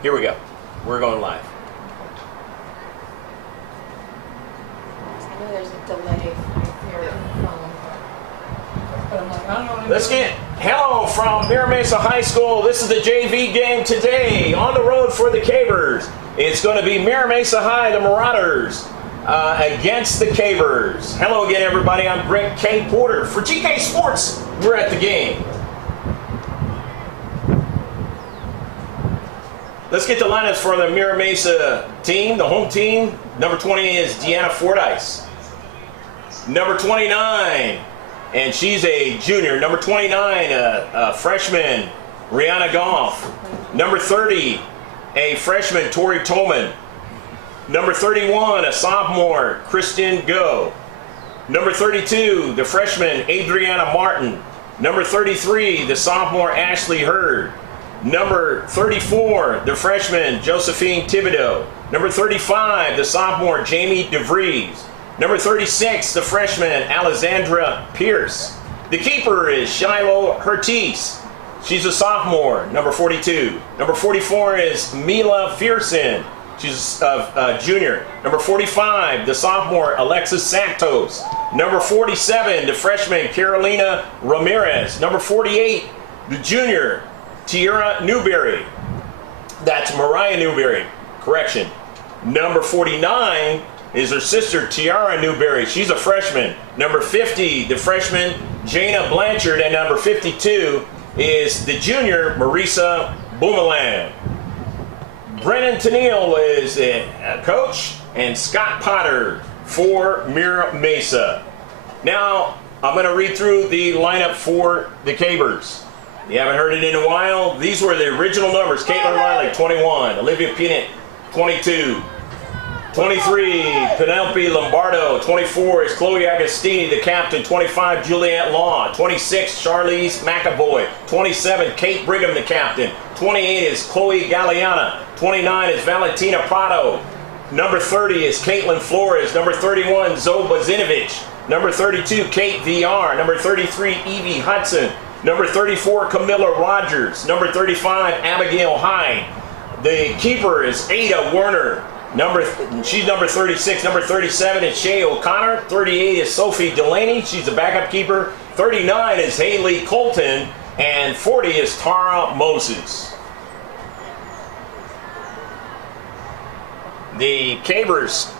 Here we go. We're going live. I know there's a delay from your phone. But I'm like, I don't know. Let's get hello from Mira Mesa High School. This is the JV game today on the road for the Cavers. It's going to be Mira Mesa High, the Marauders, against the Cavers. Hello again, everybody. I'm Brent K. Porter. For GK Sports, we're at the game. Let's get the lineups for the Mira Mesa team, the home team. Number 20 is Deanna Fordyce. Number 29, and she's a junior. Number 29, a freshman, Rihanna Goff. Number 30, a freshman, Tori Tolman. Number 31, a sophomore, Kristen Go. Number 32, the freshman, Adriana Martin. Number 33, the sophomore, Ashley Hurd. Number 34, the freshman, Josephine Thibodeau. Number 35, the sophomore, Jamie DeVries. Number 36, the freshman, Alexandra Pierce. The keeper is Shiloh Hertis. She's a sophomore, number 42. Number 44 is Mila Fearson. She's a junior. Number 45, the sophomore, Alexis Santos. Number 47, the freshman, Carolina Ramirez. Number 48, the junior, Tiara Newberry. That's Mariah Newberry. Correction. Number 49 is her sister, Tiara Newberry. She's a freshman. Number 50, the freshman, Jana Blanchard. And number 52 is the junior, Marisa Boomerang. Brennan Tennille is a coach, and Scott Potter for Mira Mesa. Now, I'm going to read through the lineup for the Cavers. You haven't heard it in a while. These were the original numbers. Caitlin Riley, 21. Olivia Pinnett, 22. 23, Penelope Lombardo. 24 is Chloe Agostini, the captain. 25, Juliette Law. 26, Charlize McAvoy. 27, Kate Brigham, the captain. 28 is Chloe Galliana. 29 is Valentina Prado. Number 30 is Caitlin Flores. Number 31, Zoe Bazinovich. Number 32, Kate VR. Number 33, Evie Hudson. Number 34, Camilla Rogers. Number 35, Abigail Hyde. The keeper is Ada Werner. She's number 36. Number 37 is Shay O'Connor. 38 is Sophie Delaney. She's the backup keeper. 39 is Haley Colton. And 40 is Tara Moses. The Cavers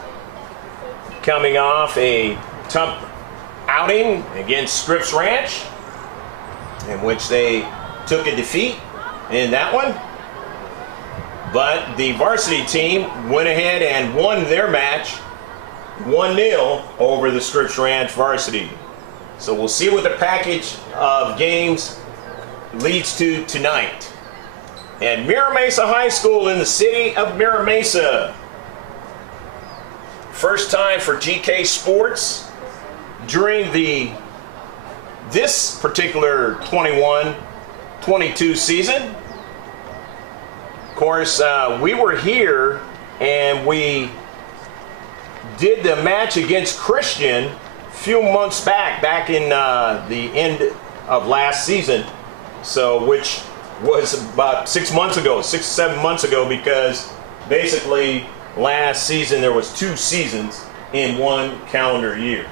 coming off a tough outing against Scripps Ranch, in which they took a defeat in that one. But the varsity team went ahead and won their match 1-0 over the Scripps Ranch varsity. So we'll see what the package of games leads to tonight. At Mira Mesa High School in the city of Mira Mesa. First time for GK Sports during this particular 21-22 season. Of course, we were here and we did the match against Christian a few months back in the end of last season. So, which was about 6 months ago, 6-7 months ago, because basically last season there was 2 seasons in one calendar year.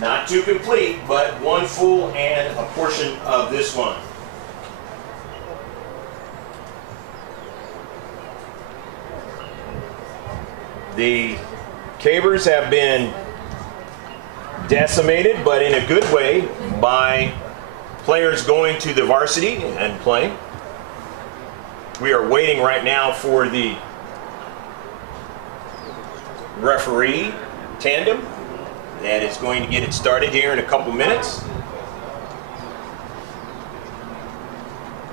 Not too complete, but one full and a portion of this one. The Cavers have been decimated, but in a good way, by players going to the varsity and playing. We are waiting right now for the referee tandem that is going to get it started here in a couple minutes.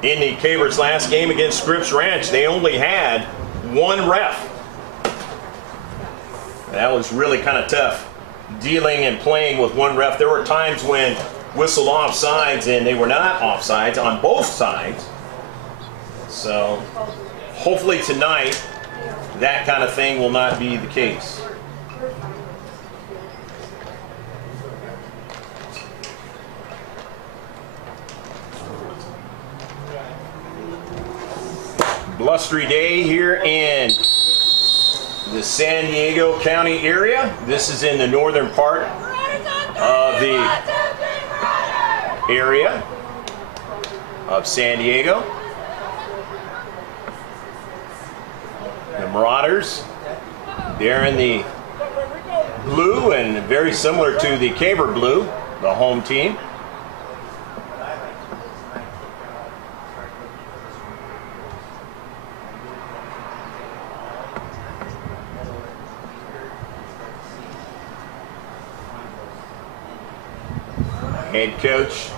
In the Cavers' last game against Scripps Ranch, they only had one ref. That was really kind of tough, dealing and playing with one ref. There were times when whistled offsides and they were not offsides on both sides. So hopefully tonight that kind of thing will not be the case. Blustery day here in the San Diego County area. This is in the northern part of the area of San Diego. The Marauders, they're in the blue and very similar to the Caver blue, the home team. Head coach,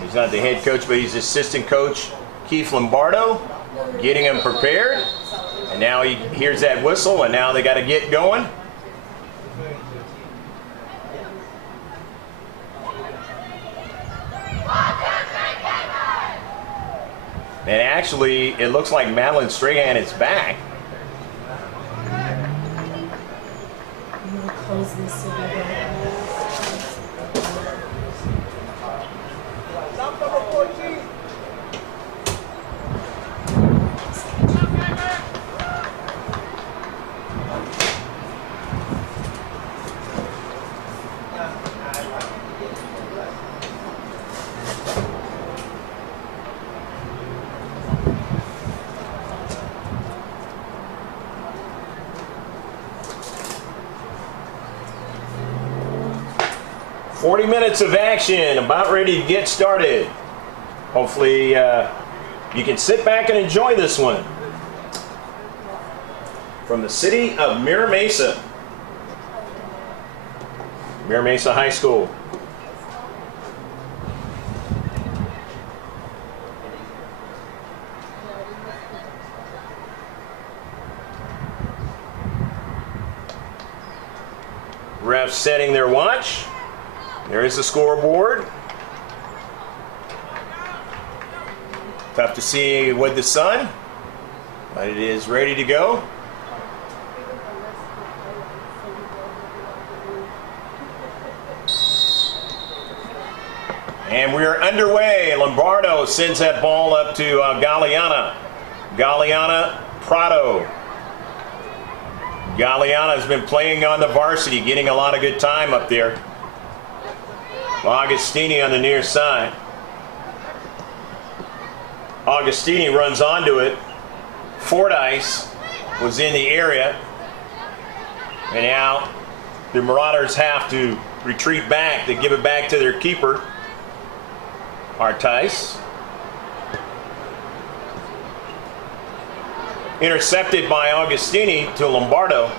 he's not the head coach, but he's assistant coach Keith Lombardo, getting him prepared. And now he hears that whistle, and now they got to get going. And actually, it looks like Madeline Strahan is back. I'm gonna close this so we don't- 40 minutes of action, about ready to get started. Hopefully you can sit back and enjoy this one. From the city of Mira Mesa. Mira Mesa High School. Refs setting their watch. There is the scoreboard. Tough to see with the sun, but it is ready to go. And we're underway. Lombardo sends that ball up to Galeana. Galeana Prado. Galeana has been playing on the varsity, getting a lot of good time up there. Augustini on the near side. Augustini runs onto it. Fordyce was in the area. And now the Marauders have to retreat back to give it back to their keeper, Artice. Intercepted by Augustini to Lombardo.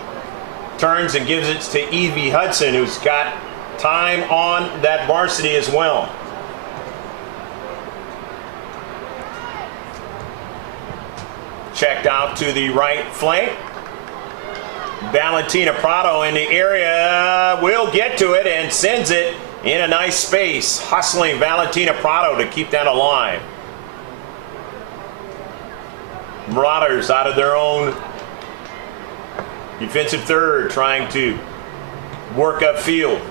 Turns and gives it to Evie Hudson, who's got time on that varsity as well. Checked out to the right flank. Valentina Prado in the area, will get to it and sends it in a nice space. Hustling Valentina Prado to keep that alive. Marauders out of their own defensive third, trying to work upfield.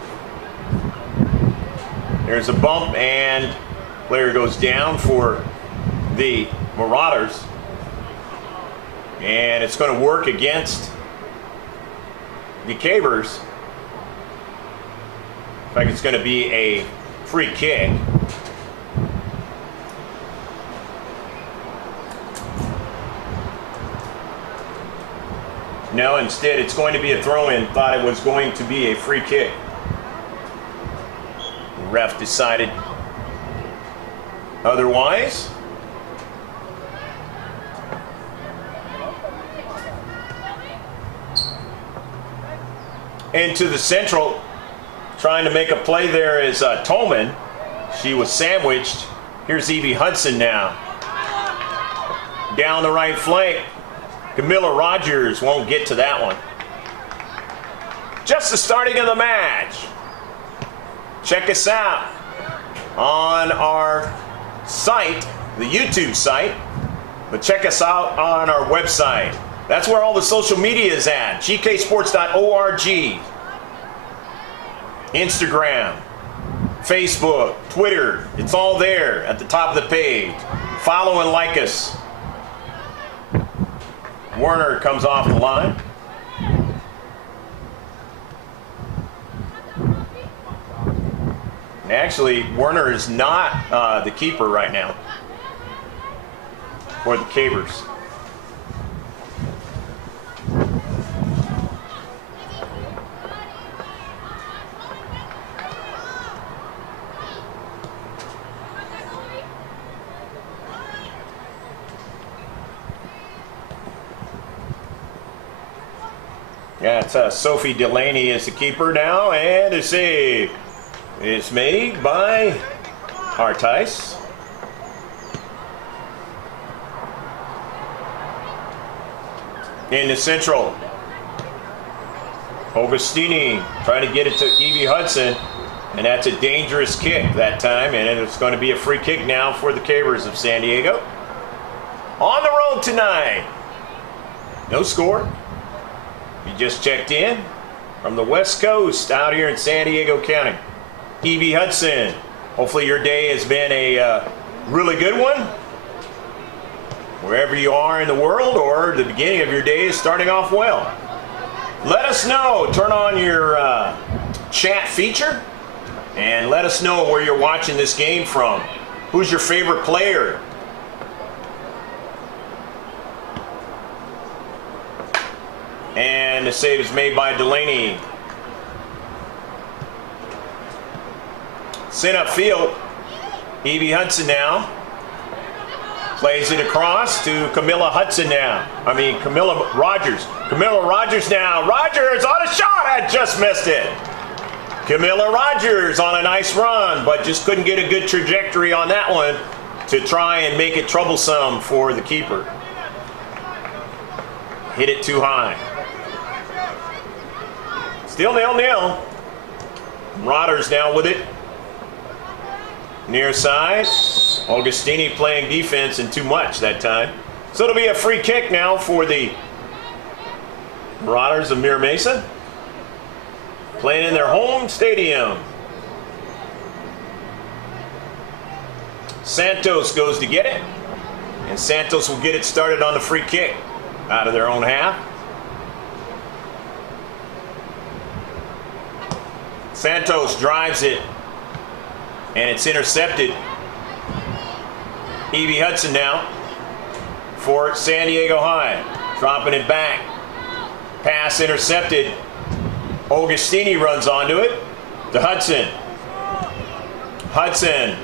There's a bump and player goes down for the Marauders. And it's going to work against the Cavers. In fact, it's going to be a free kick. No, instead it's going to be a throw-in. Thought it was going to be a free kick. The ref decided otherwise. Into the central, trying to make a play there is Tolman. She was sandwiched. Here's Evie Hudson now. Down the right flank. Camilla Rogers won't get to that one. Just the starting of the match. Check us out on our site, the YouTube site, but check us out on our website. That's where all the social media is at. gksports.org. Instagram, Facebook, Twitter. It's all there at the top of the page. follow and like us. Werner comes off the line. Actually, Werner is not the keeper right now for the Cavers. Yeah, it's Sophie Delaney is the keeper now, and a save is made by Hartice. In the central, Augustini trying to get it to Evie Hudson, and that's a dangerous kick that time, and it's going to be a free kick now for the Cavers of San Diego. On the road tonight. No score. You just checked in from the West Coast out here in San Diego County. Evie Hudson, hopefully your day has been a really good one. Wherever you are in the world, or the beginning of your day is starting off well. Let us know. Turn on your chat feature and let us know where you're watching this game from. Who's your favorite player? And the save is made by Delaney. Sent upfield. Evie Hudson now. Plays it across to Camilla Hudson now. Camilla Rogers. Camilla Rogers now. Rogers on a shot. I just missed it. Camilla Rogers on a nice run, but just couldn't get a good trajectory on that one to try and make it troublesome for the keeper. Hit it too high. Still 0-0. Marauders now with it. Near side. Augustini playing defense and too much that time. So it'll be a free kick now for the Marauders of Mira Mesa. Playing in their home stadium. Santos goes to get it. And Santos will get it started on the free kick out of their own half. Santos drives it, and it's intercepted. Evie Hudson now for San Diego High. Dropping it back. Pass intercepted. Augustini runs onto it to Hudson. Hudson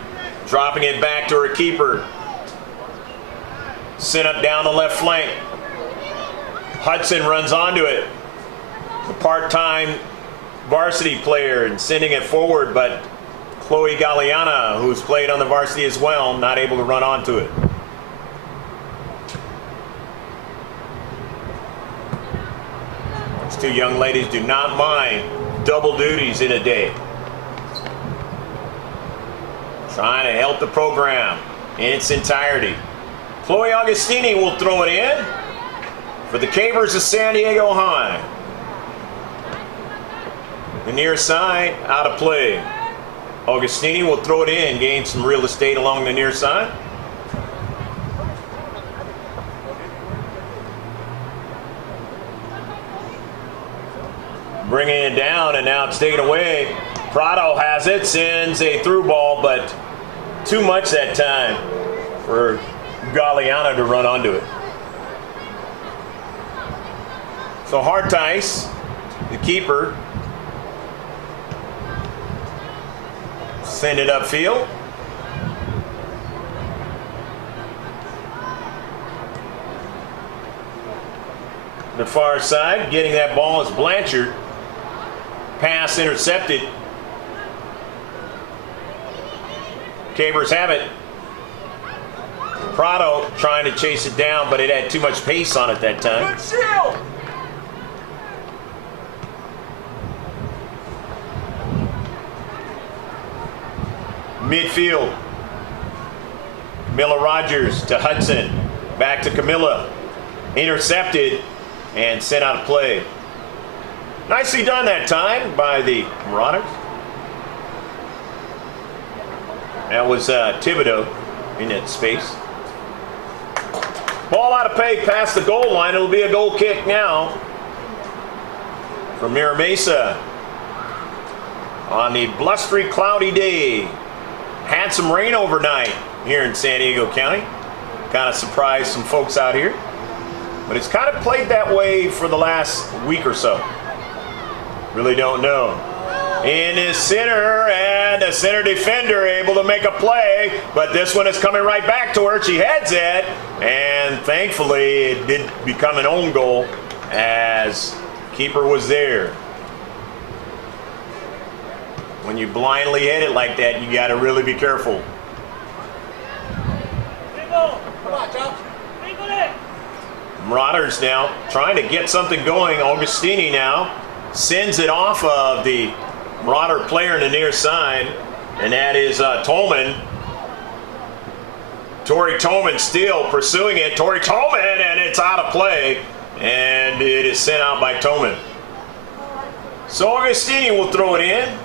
dropping it back to her keeper. Sent up down the left flank. Hudson runs onto it. The part-time varsity player and sending it forward, but Chloe Galeana, who's played on the varsity as well, not able to run onto it. These two young ladies do not mind double duties in a day. Trying to help the program in its entirety. Chloe Augustini will throw it in for the Cavers of San Diego High. The near side, out of play. Augustini will throw it in, gain some real estate along the near side. Bringing it down, and now it's taken away. Prado has it, sends a through ball, but too much that time for Galeana to run onto it. So Hartice, the keeper, send it upfield. The far side, getting that ball is Blanchard. Pass intercepted. Cavers have it. Prado trying to chase it down, but it had too much pace on it that time. Good shield! Midfield. Camilla Rogers to Hudson. Back to Camilla. Intercepted and sent out of play. Nicely done that time by the Marauders. That was Thibodeau in that space. Ball out of play past the goal line. It'll be a goal kick now for Mira Mesa on the blustery, cloudy day. Had some rain overnight here in San Diego County. Kind of surprised some folks out here. But it's kind of played that way for the last week or so. Really don't know. In the center, and the center defender able to make a play, but this one is coming right back to where she heads it, and thankfully it did become an own goal as keeper was there. When you blindly hit it like that, you got to really be careful. Come on, Joe. Marauders now trying to get something going. Augustini now sends it off of the Marauder player in the near side, and that is Tolman. Tori Tolman still pursuing it. Tori Tolman, and it's out of play, and it is sent out by Tolman. So Augustini will throw it in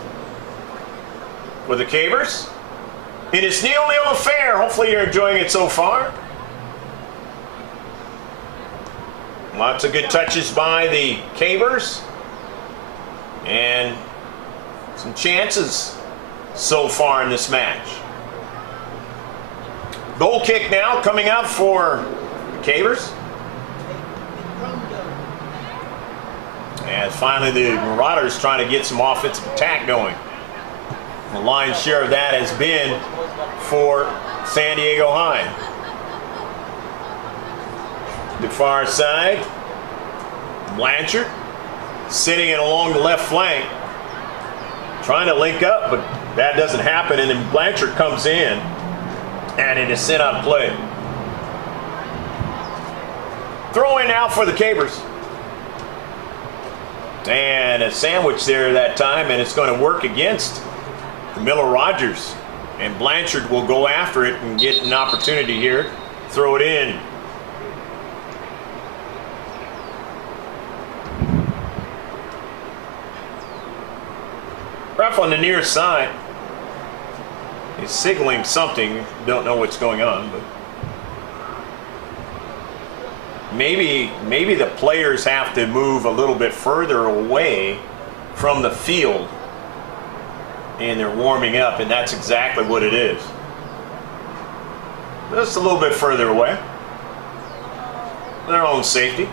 with the Cavers. It is 0-0 affair. Hopefully you're enjoying it so far. Lots of good touches by the Cavers. And some chances so far in this match. Goal kick now coming up for the Cavers. And finally the Marauders trying to get some offensive attack going. The lion's share of that has been for San Diego High. The far side, Blanchard sitting it along the left flank, trying to link up, but that doesn't happen, and then Blanchard comes in, and it is sent out of play. Throw in now for the Cavers. And a sandwich there that time, and it's going to work against the Miller Rogers. And Blanchard will go after it and get an opportunity here. Throw it in. Ref on the near side is signaling something. Don't know what's going on, but maybe the players have to move a little bit further away from the field, and they're warming up, and that's exactly what it is. Just a little bit further away. Their own safety.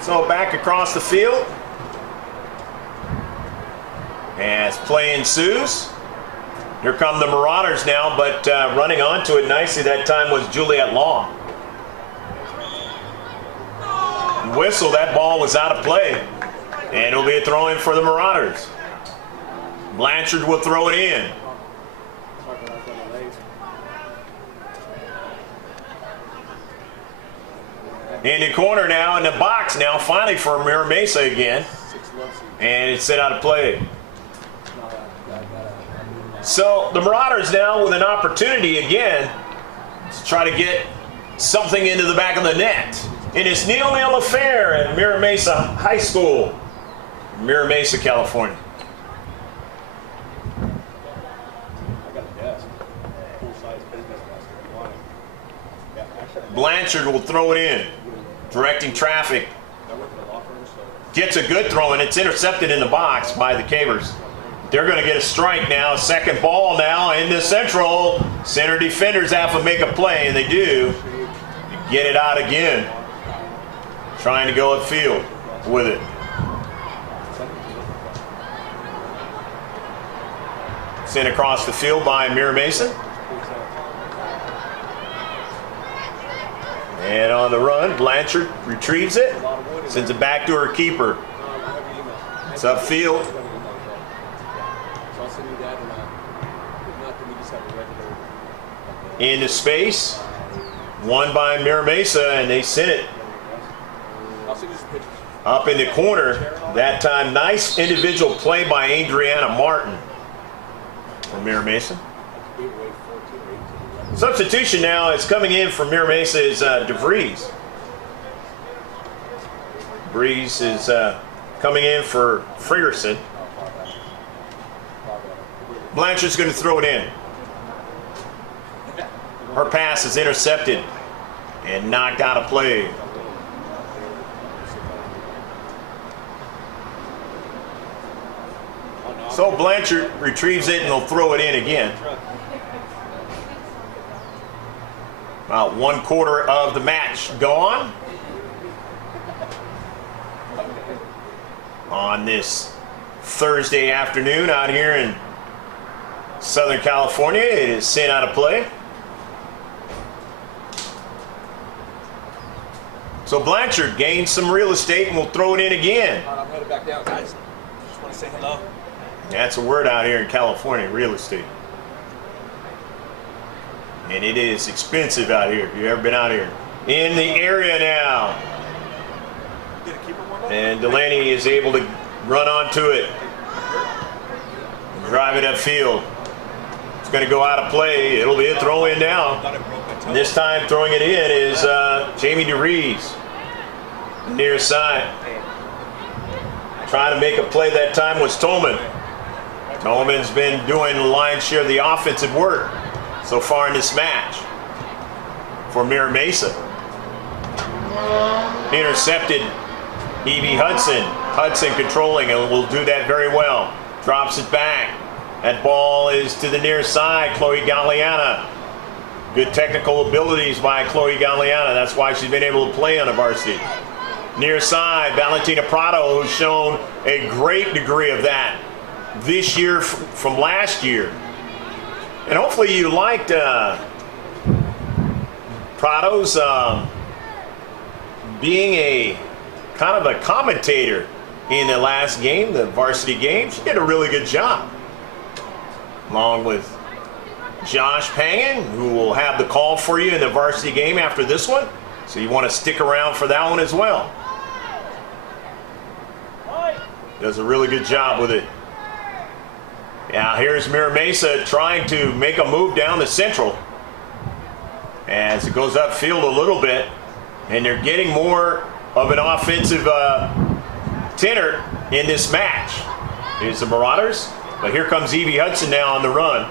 So back across the field as play ensues. Here come the Marauders now, but running onto it nicely that time was Juliet Law. Whistle, that ball was out of play, and it'll be a throw in for the Marauders. Blanchard will throw it in. In the corner now, in the box now, finally for Mira Mesa again. And it's set out of play. So the Marauders now with an opportunity again to try to get something into the back of the net. It is 0-0 affair at Mira Mesa High School, Mira Mesa, California. Blanchard will throw it in, directing traffic. Gets a good throw, and it's intercepted in the box by the Cavers. They're going to get a strike now. Second ball now in the central. Center defenders have to make a play, and they do. Get it out again. Trying to go upfield with it. Sent across the field by Mira Mesa. And on the run, Blanchard retrieves it, sends it back to her keeper. It's upfield. Into space. Won by Mira Mesa, and they sent it up in the corner. That time, nice individual play by Adriana Martin for Mira Mesa. Substitution now is coming in for Mira Mesa is DeVries. DeVries is coming in for Fregerson. Blanchard's going to throw it in. Her pass is intercepted and knocked out of play. So Blanchard retrieves it and will throw it in again. About 1/4 of the match gone on this Thursday afternoon out here in Southern California. It is sent out of play. So Blanchard gains some real estate and will throw it in again. I'm headed back down, guys. Just want to say hello. That's a word out here in California, real estate. And it is expensive out here if you've ever been out here. In the area now. And Delaney is able to run onto it. Drive it upfield. It's going to go out of play. It'll be a throw in now. And this time throwing it in is Jamie DeRees. Near side. Trying to make a play that time was Tolman. Tolman's been doing the lion's share of the offensive work so far in this match for Mira Mesa. Intercepted Evie Hudson. Hudson controlling and will do that very well. Drops it back. That ball is to the near side. Chloe Galliana. Good technical abilities by Chloe Galliana. That's why she's been able to play on the varsity. Near side, Valentina Prado, who's shown a great degree of that this year from last year. And hopefully you liked Prado's being a kind of a commentator in the last game, the varsity game. She did a really good job. Along with Josh Pangan, who will have the call for you in the varsity game after this one. So you want to stick around for that one as well. Does a really good job with it. Now here's Mira Mesa trying to make a move down the central as it goes upfield a little bit, and they're getting more of an offensive tenor in this match. Here's the Marauders, but here comes Evie Hudson now on the run.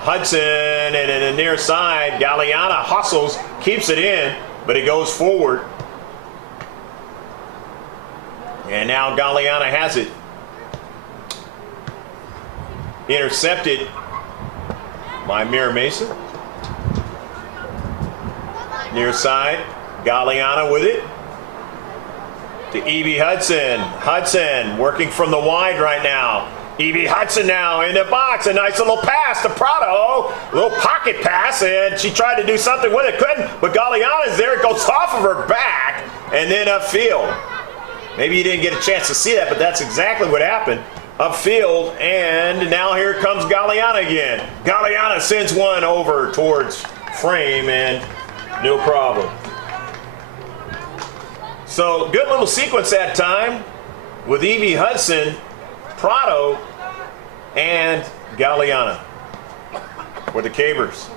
Hudson and in the near side, Galliana hustles, keeps it in, but it goes forward. And now Galliana has it. Intercepted by Mira Mesa. Near side, Galliana with it. To Evie Hudson. Hudson working from the wide right now. Evie Hudson now in the box. A nice little pass to Prado. A little pocket pass, and she tried to do something with it. Couldn't, but Galliana's there. It goes off of her back and then upfield. Maybe you didn't get a chance to see that, but that's exactly what happened. Upfield, and now here comes Galliana again. Galliana sends one over towards frame, and no problem. So good little sequence that time with Evie Hudson, Prado, and Galliana for the Cavers.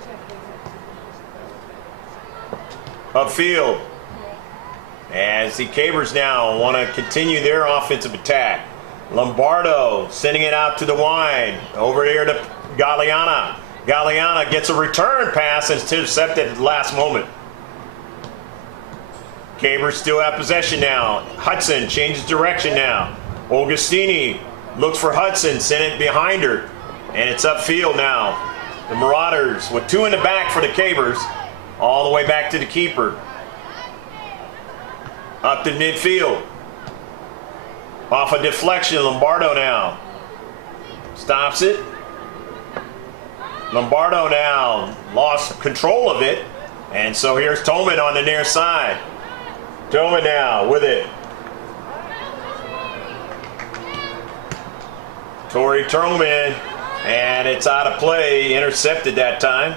Upfield, as the Cavers now want to continue their offensive attack. Lombardo sending it out to the wide. Over here to Galliana. Galliana gets a return pass and it's intercepted at the last moment. Cavers still have possession now. Hudson changes direction now. Augustini looks for Hudson, sent it behind her, and it's upfield now. The Marauders with two in the back for the Cavers, all the way back to the keeper. Up to midfield. Off a deflection, Lombardo now. Stops it. Lombardo now lost control of it. And so here's Tolman on the near side. Tolman now with it. Tori Tolman. And it's out of play. Intercepted that time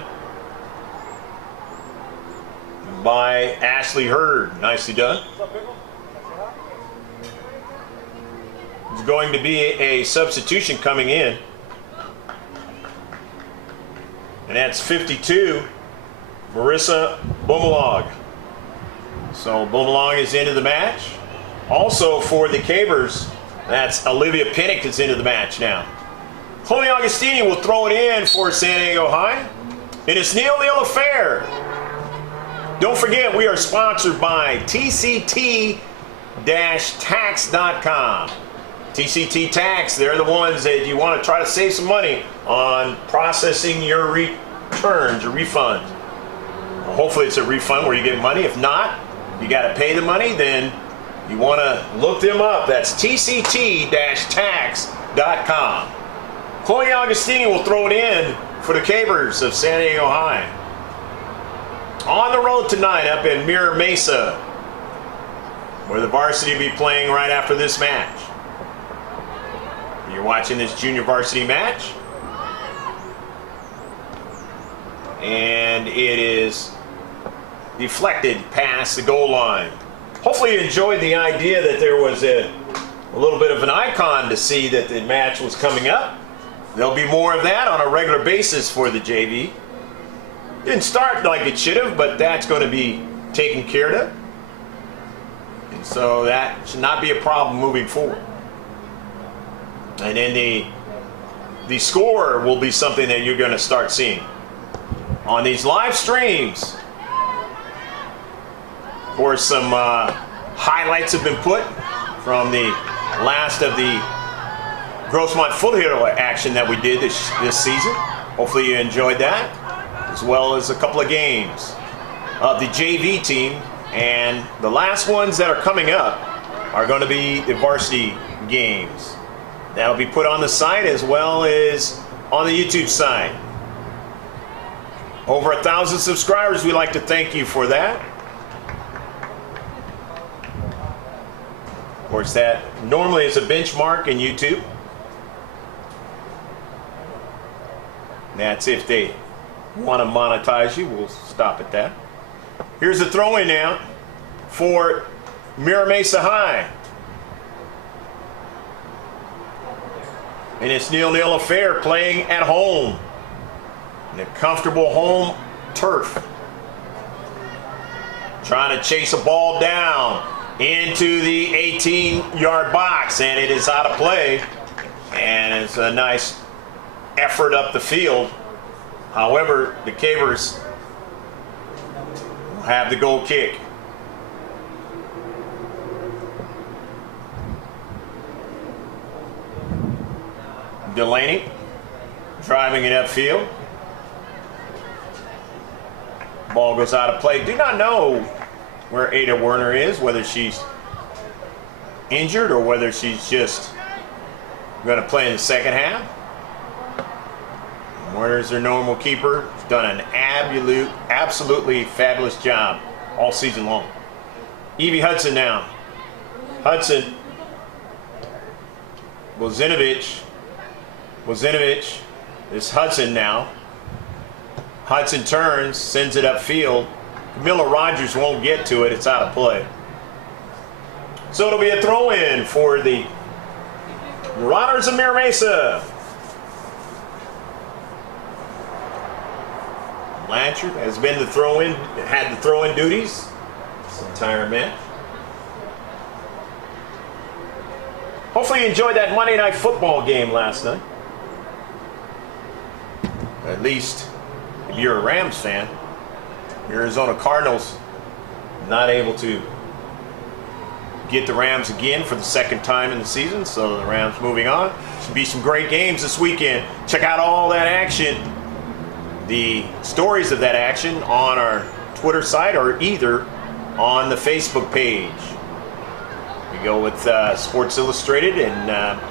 by Ashley Hurd. Nicely done. It's going to be a substitution coming in. And that's 52, Marissa Bumalog. So Bumalog is into the match. Also for the Cavers, that's Olivia Pinnock is into the match now. Chloe Augustini will throw it in for San Diego High. in this nil-nil affair. Don't forget, we are sponsored by TCT-Tax.com. TCT Tax, they're the ones that you want to try to save some money on processing your returns, your refunds. Hopefully it's a refund where you get money. If not, you got to pay the money, then you want to look them up. That's TCT-Tax.com. Chloe Augustini will throw it in for the Cavers of San Diego High. On the road tonight up in Mira, Mesa, where the varsity will be playing right after this match. You're watching this junior varsity match. And it is deflected past the goal line. Hopefully you enjoyed the idea that there was a little bit of an icon to see that the match was coming up. There'll be more of that on a regular basis for the JV. Didn't start like it should have, but that's going to be taken care of. And so that should not be a problem moving forward. And then the score will be something that you're going to start seeing on these live streams. Of course, some highlights have been put from the last of the Grossmont Foothill action that we did this season. Hopefully you enjoyed that, as well as a couple of games of the JV team. And the last ones that are coming up are going to be the varsity games. That'll be put on the site as well as on the YouTube side. Over 1,000 subscribers. We'd like to thank you for that. Of course, that normally is a benchmark in YouTube. That's if they want to monetize you. We'll stop at that. Here's the throw-in now for Mira Mesa High. And it's nil-nil affair, playing at home in a comfortable home turf. Trying to chase a ball down into the 18-yard box, and it is out of play. And it's a nice effort up the field. However, the Cavers will have the goal kick. Delaney driving it upfield. Ball goes out of play. Do not know where Ada Werner is, whether she's injured or whether she's just going to play in the second half. Werner's their normal keeper. He's done an absolutely fabulous job all season long. Evie Hudson now. Hudson. Wozinovic. It's Hudson now. Hudson turns, sends it upfield. Camilla Rogers won't get to it. It's out of play. So it'll be a throw-in for the Marauders of Mira Mesa. Blanchard has been the throw-in, had the throw-in duties this entire match. Hopefully you enjoyed that Monday Night Football game last night. At least if you're a Rams fan. Arizona Cardinals not able to get the Rams again for the second time in the season, so the Rams moving on. Should be some great games this weekend. Check out all that action, the stories of that action on our Twitter site or either on the Facebook page. We go with Sports Illustrated and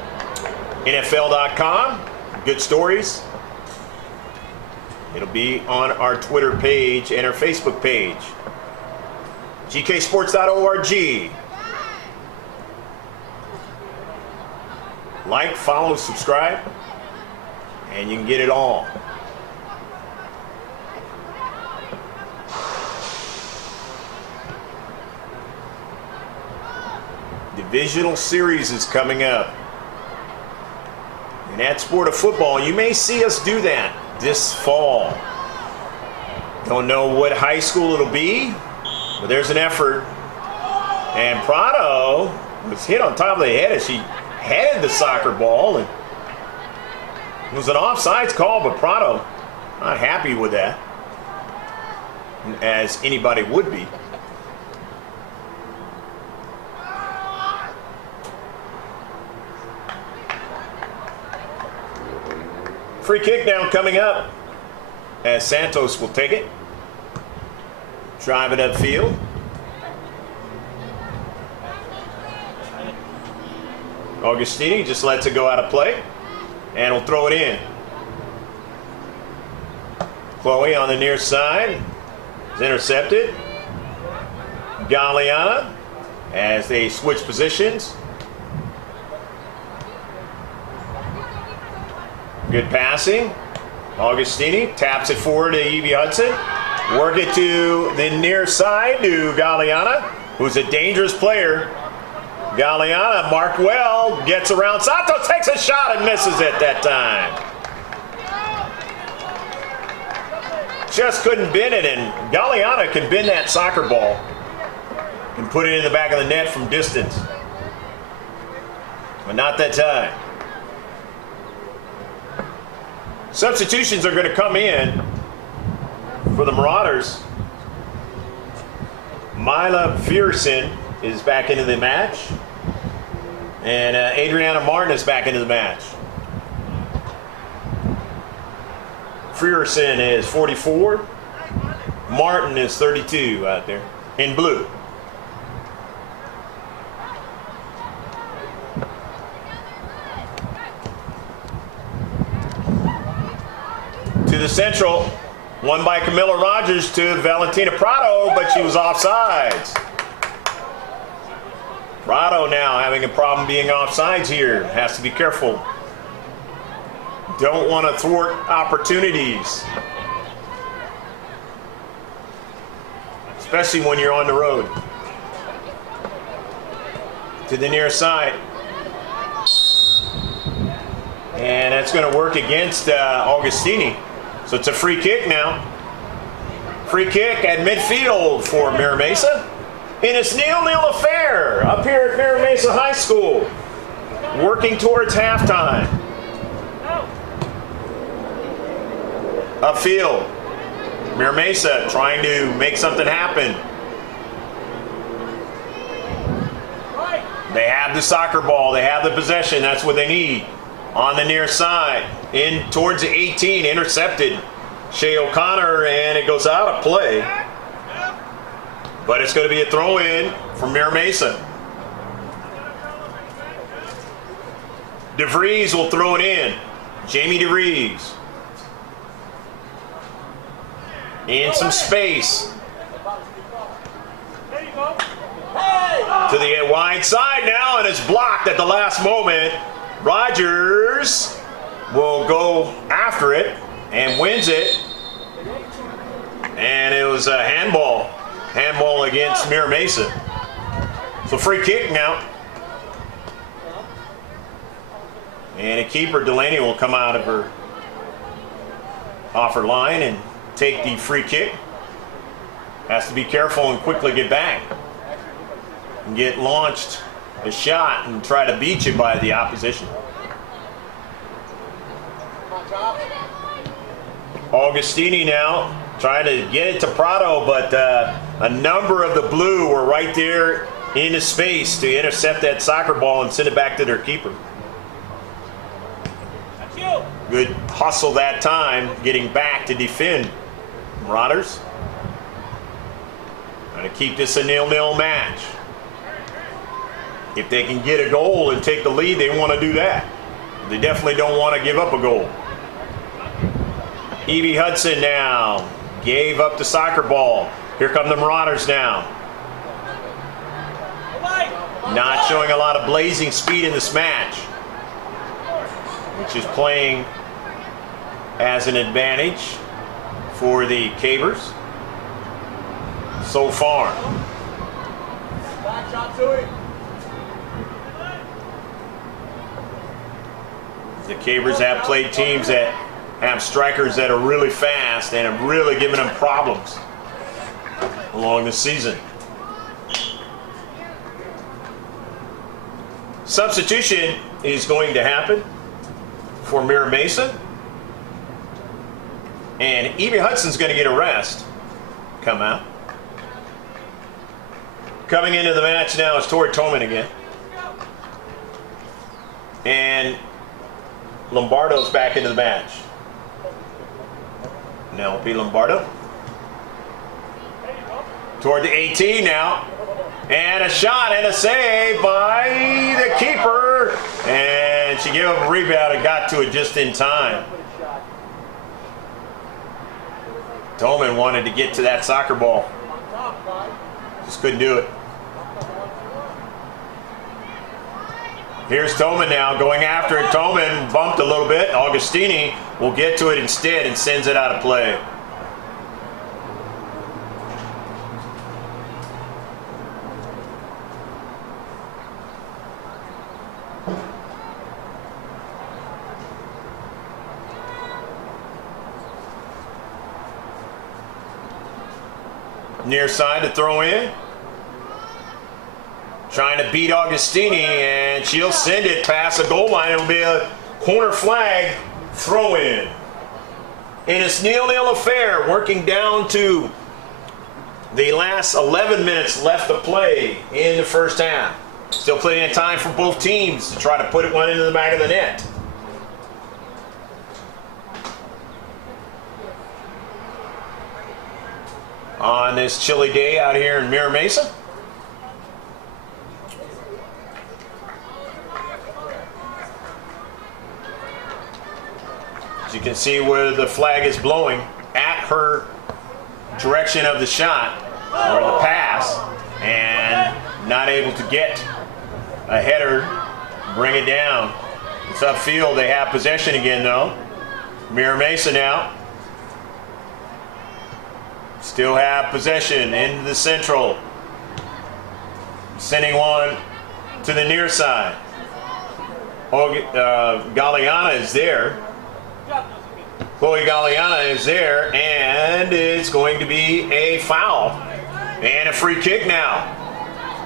NFL.com. Good stories. It'll be on our Twitter page and our Facebook page. gksports.org. Like, follow, subscribe, and you can get it all. Divisional series is coming up. In that sport of football, you may see us do that this fall. Don't know what high school it'll be, but there's an effort. And Prado was hit on top of the head as she headed the soccer ball. And it was an offsides call, but Prado Not happy with that, as anybody would be. Free kick now coming up as Santos will take it. Drive it upfield. Augustini just lets it go out of play and will throw it in. Chloe on the near side is intercepted. Galeana as they switch positions. Good passing. Augustini taps it forward to Evie Hudson. Work it to the near side to Galeana, who's a dangerous player. Galeana marked well, gets around. Santos takes a shot and misses it that time. Just couldn't bend it, and Galeana can bend that soccer ball and put it in the back of the net from distance. But not that time. Substitutions are going to come in for the Marauders. Mila Fierson is back into the match. And Adriana Martin is back into the match. Frierson is 44. Martin is 32 out there in blue. To the central, won by Camilla Rogers to Valentina Prado, but she was offsides. Prado now having a problem being offsides here. Has to be careful. Don't want to thwart opportunities, especially when you're on the road. To the near side. And that's going to work against Augustini. So it's a free kick now. Free kick at midfield for Mira Mesa. And it's 0-0 affair up here at Mira Mesa High School. Working towards halftime. Upfield. Mira Mesa trying to make something happen. They have the soccer ball. They have the possession. That's what they need. On the near side, in towards the 18, intercepted Shea O'Connor, and it goes out of play. But it's going to be a throw-in for Mira Mesa. DeVries will throw it in. Jamie DeVries. In some space. To the wide side now, and it's blocked at the last moment. Rogers will go after it and wins it. And it was a handball. Handball against Mira Mesa. So free kick now. And a keeper, Delaney, will come out of off her line and take the free kick. Has to be careful and quickly get back. And get launched a shot and try to beat you by the opposition. Augustini now trying to get it to Prado, but a number of the blue were right there in the space to intercept that soccer ball and send it back to their keeper. Good hustle that time, getting back to defend. Marauders trying to keep this a 0-0 match. If they can get a goal and take the lead, they want to do that. They definitely don't want to give up a goal. Evie Hudson now gave up the soccer ball. Here come the Marauders now. Not showing a lot of blazing speed in this match, which is playing as an advantage for the Cavers so far. The Cavers have played teams that have strikers that are really fast and have really given them problems along the season. Substitution is going to happen for Mira Mesa. And Evie Hudson's going to get a rest. Come out. Coming into the match now is Tori Tolman again. And Lombardo's back into the match. Now it'll be Lombardo. Toward the 18 now. And a shot and a save by the keeper. And she gave up a rebound and got to it just in time. Tolman wanted to get to that soccer ball. Just couldn't do it. Here's Tolman now going after it. Tolman bumped a little bit. Augustini will get to it instead and sends it out of play. Near side to throw in. Trying to beat Augustini, and she'll send it past the goal line. It'll be a corner flag throw in. And it's 0-0 affair, working down to the last 11 minutes left to play in the first half. Still plenty of time for both teams to try to put one into the back of the net. On this chilly day out here in Mira Mesa. As you can see where the flag is blowing at her direction of the shot or the pass, and not able to get a header, bring it down. It's upfield. They have possession again though. Mira Mesa now. Still have possession into the central. Sending one to the near side. Galeana is there. Chloe Galeana is there, and it's going to be a foul. And a free kick now.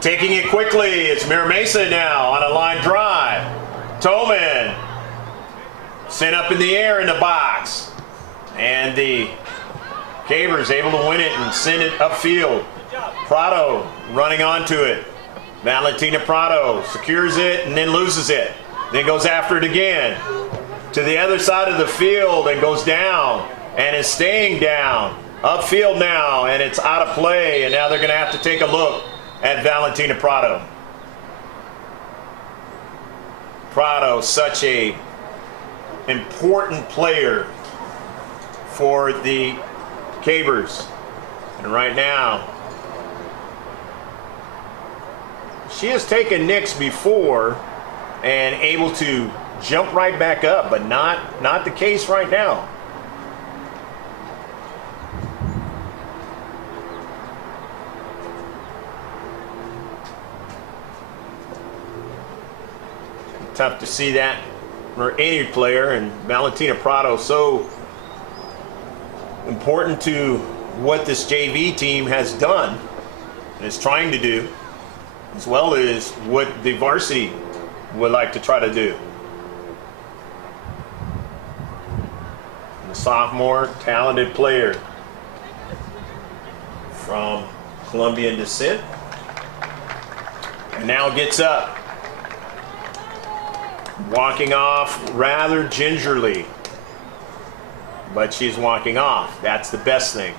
Taking it quickly, it's Mira Mesa now on a line drive. Tolman sent up in the air in the box. And the Cavers able to win it and send it upfield. Prado running onto it. Valentina Prado secures it and then loses it. Then goes after it again. To the other side of the field and goes down and is staying down. Upfield now, and it's out of play, and now they're going to have to take a look at Valentina Prado. Prado, such a important player for the Cavers. And right now, she has taken nicks before and able to jump right back up, but not the case right now. Tough to see that for any player, and Valentina Prado so important to what this JV team has done and is trying to do, as well as what the varsity would like to try to do. The sophomore, talented player from Colombian descent, and now gets up, walking off rather gingerly. But she's walking off. That's the best thing.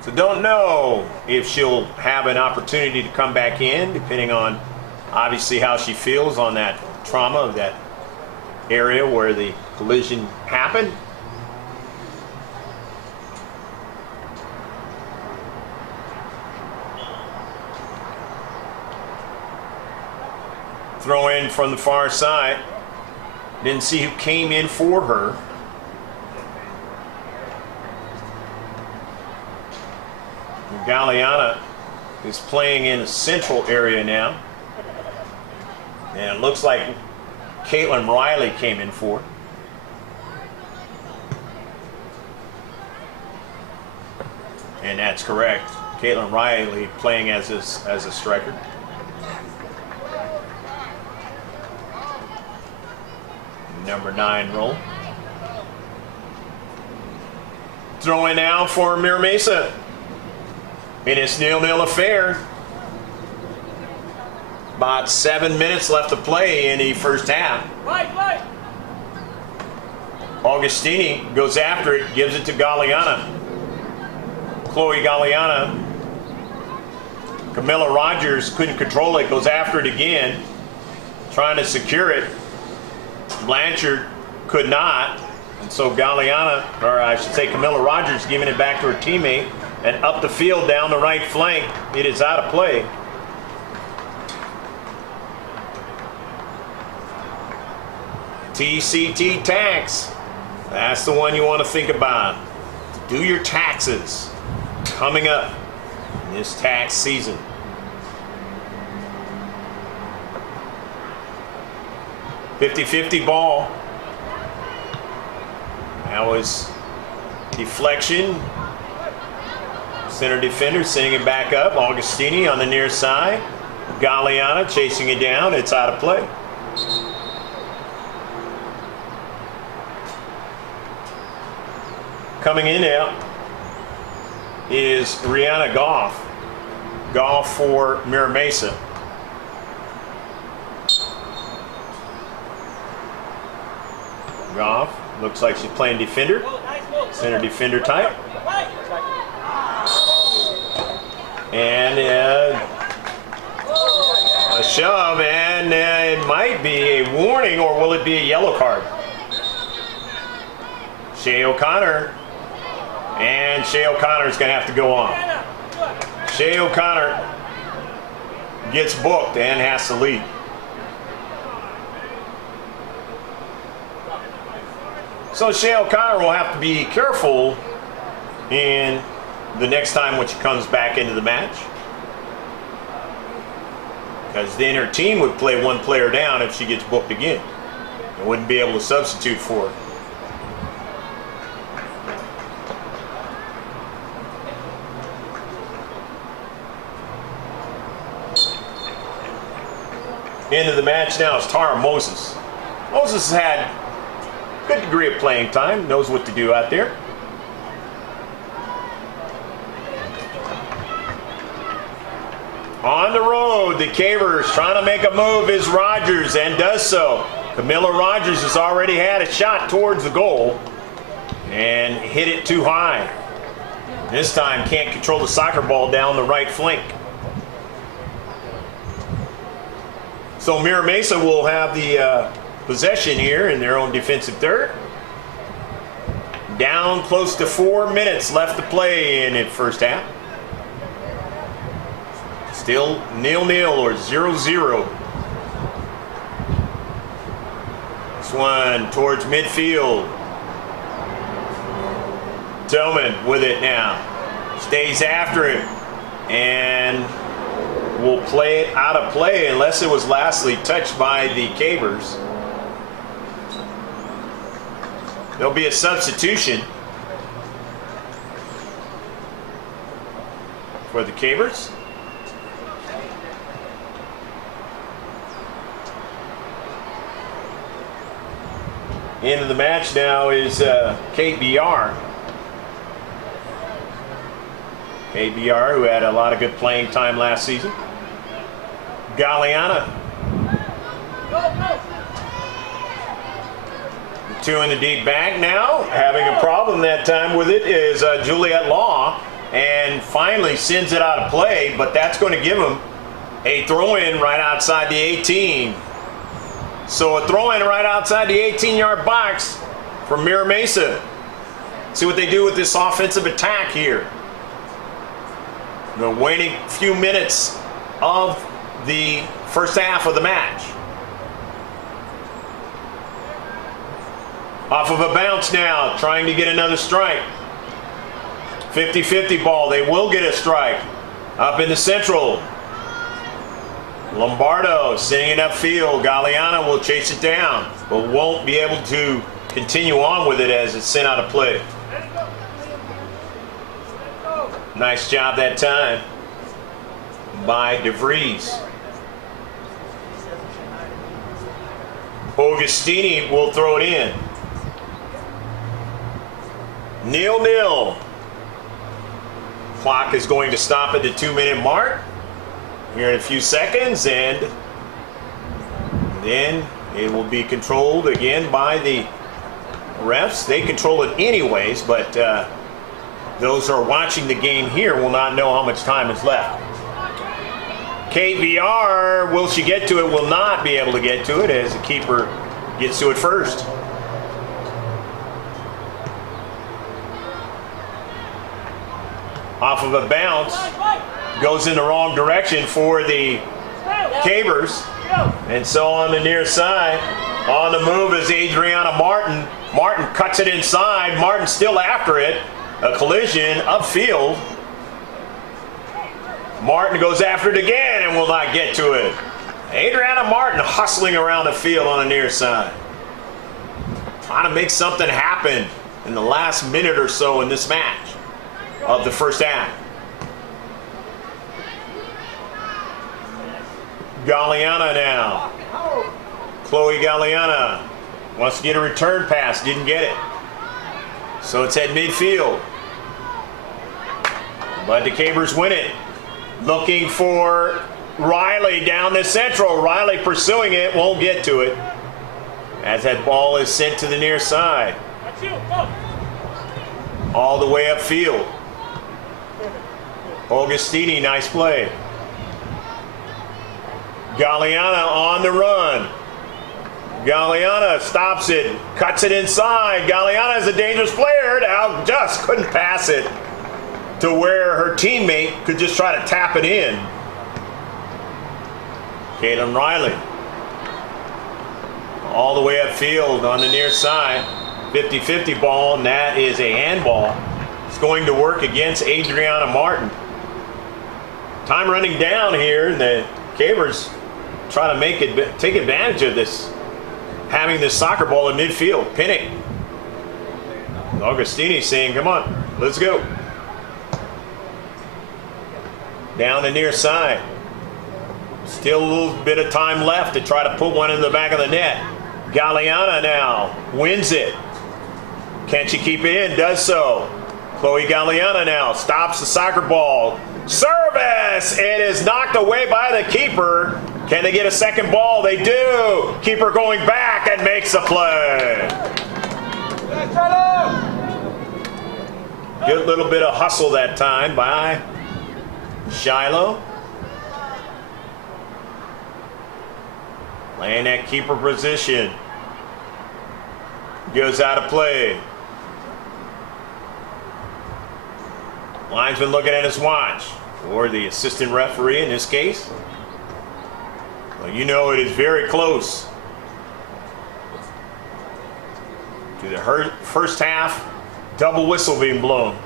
So don't know if she'll have an opportunity to come back in, depending on obviously how she feels on that trauma of that area where the collision happened. Throw in from the far side. Didn't see who came in for her. Galeana is playing in the central area now. And it looks like Caitlin Riley came in for. And that's correct. Caitlin Riley playing as a striker. Number 9 roll. Throwing now for Mira Mesa. In its 0-0 affair. About 7 minutes left to play in the first half. Right. Augustini goes after it, gives it to Galeana. Chloe Galeana. Camilla Rogers couldn't control it, goes after it again, trying to secure it. Blanchard could not, and so Galeana, or I should say Camilla Rogers, giving it back to her teammate, and up the field down the right flank. It is out of play. TCT tax. That's the one you want to think about. Do your taxes coming up in this tax season. .50-50 ball. That was deflection. Center defender sending it back up. Augustini on the near side. Galeana chasing it down. It's out of play. Coming in now is Rihanna Goff. Goff for Mira Mesa. Goff looks like she's playing defender. Center defender type. And a shove, and it might be a warning, or will it be a yellow card? Shea O'Connor. And Shea O'Connor is going to have to go on. Shea O'Connor gets booked and has to leave. So Shea O'Connor will have to be careful in the next time when she comes back into the match, because then her team would play one player down if she gets booked again. They wouldn't be able to substitute for her. Into the match now is Tara Moses. Moses has had a good degree of playing time, knows what to do out there. On the road, the Cavers trying to make a move is Rogers, and does so. Camilla Rogers has already had a shot towards the goal and hit it too high. This time can't control the soccer ball down the right flank. So Mira Mesa will have the possession here in their own defensive third. Down close to 4 minutes left to play in the first half. Still 0-0 or 0-0. This one towards midfield. Tillman with it now. Stays after it. And will play it out of play unless it was lastly touched by the Cavers. There'll be a substitution for the Cavers. Into the match now is KBR. KBR, who had a lot of good playing time last season. Galeana. The two in the deep back now. Having a problem that time with it is Juliet Law. And finally sends it out of play, but that's going to give him a throw-in right outside the 18. So a throw-in right outside the 18-yard box for Mira Mesa. See what they do with this offensive attack here. The waning few minutes of the first half of the match. Off of a bounce now, trying to get another strike. 50-50 ball, they will get a strike. Up in the central. Lombardo sending it upfield. Galeana will chase it down, but won't be able to continue on with it as it's sent out of play. Nice job that time by DeVries. Augustini will throw it in. 0-0. Clock is going to stop at the 2-minute mark here in a few seconds, and then it will be controlled again by the refs. They control it anyways, but those who are watching the game here will not know how much time is left. KVR, will she get to it? Will not be able to get to it as the keeper gets to it first. Off of a bounce, goes in the wrong direction for the Cavers. And so on the near side, on the move is Adriana Martin. Martin cuts it inside. Martin still after it. A collision upfield. Martin goes after it again and will not get to it. Adriana Martin hustling around the field on the near side. Trying to make something happen in the last minute or so in this match of the first half. Galliana now. Chloe Galliana wants to get a return pass, didn't get it. So it's at midfield. But the Cavers win it. Looking for Riley down the central. Riley pursuing it, won't get to it. As that ball is sent to the near side. All the way upfield. Augustini, nice play. Galliana on the run. Galliana stops it, cuts it inside. Galliana is a dangerous player. Now just couldn't pass it to where her teammate could just try to tap it in. Caitlin Riley. All the way upfield on the near side. 50-50 ball, and that is a handball. It's going to work against Adriana Martin. Time running down here, and the Cavers try to take advantage of this, having this soccer ball in midfield. Pinnock. Augustini saying, come on, let's go. Down the near side. Still a little bit of time left to try to put one in the back of the net. Galliana now wins it. Can she keep it in? Does so. Chloe Galliana now stops the soccer ball. Service! It is knocked away by the keeper. Can they get a second ball? They do. Keeper going back and makes the play. Good little bit of hustle that time by Shiloh. Laying that keeper position. Goes out of play. Linesman looking at his watch. Or the assistant referee in this case. Well, you know it is very close to the first half double whistle being blown.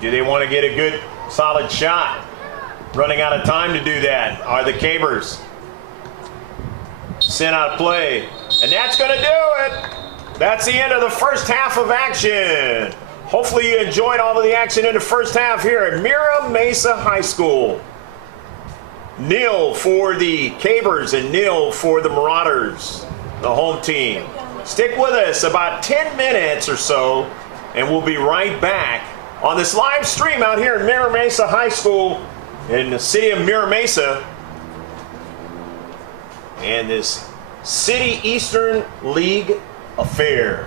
Do they want to get a good solid shot? Running out of time to do that are the Cavers. Sent out of play, and that's going to do it. That's the end of the first half of action. Hopefully you enjoyed all of the action in the first half here at Mira Mesa High School. 0 for the Cavers and 0 for the Marauders, the home team. Stick with us about 10 minutes or so, and we'll be right back on this live stream out here at Mira Mesa High School in the city of Mira Mesa. And this City Eastern League affair.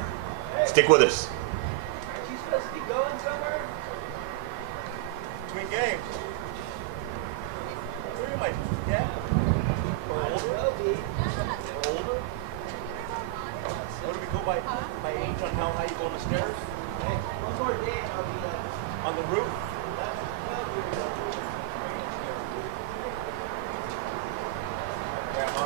Stick with us. She's supposed to be going somewhere? Between games. Where am I? Yeah? Or older? Older? What do we go by age on how high you go on the stairs? One more day I'll be on the roof. Grandma?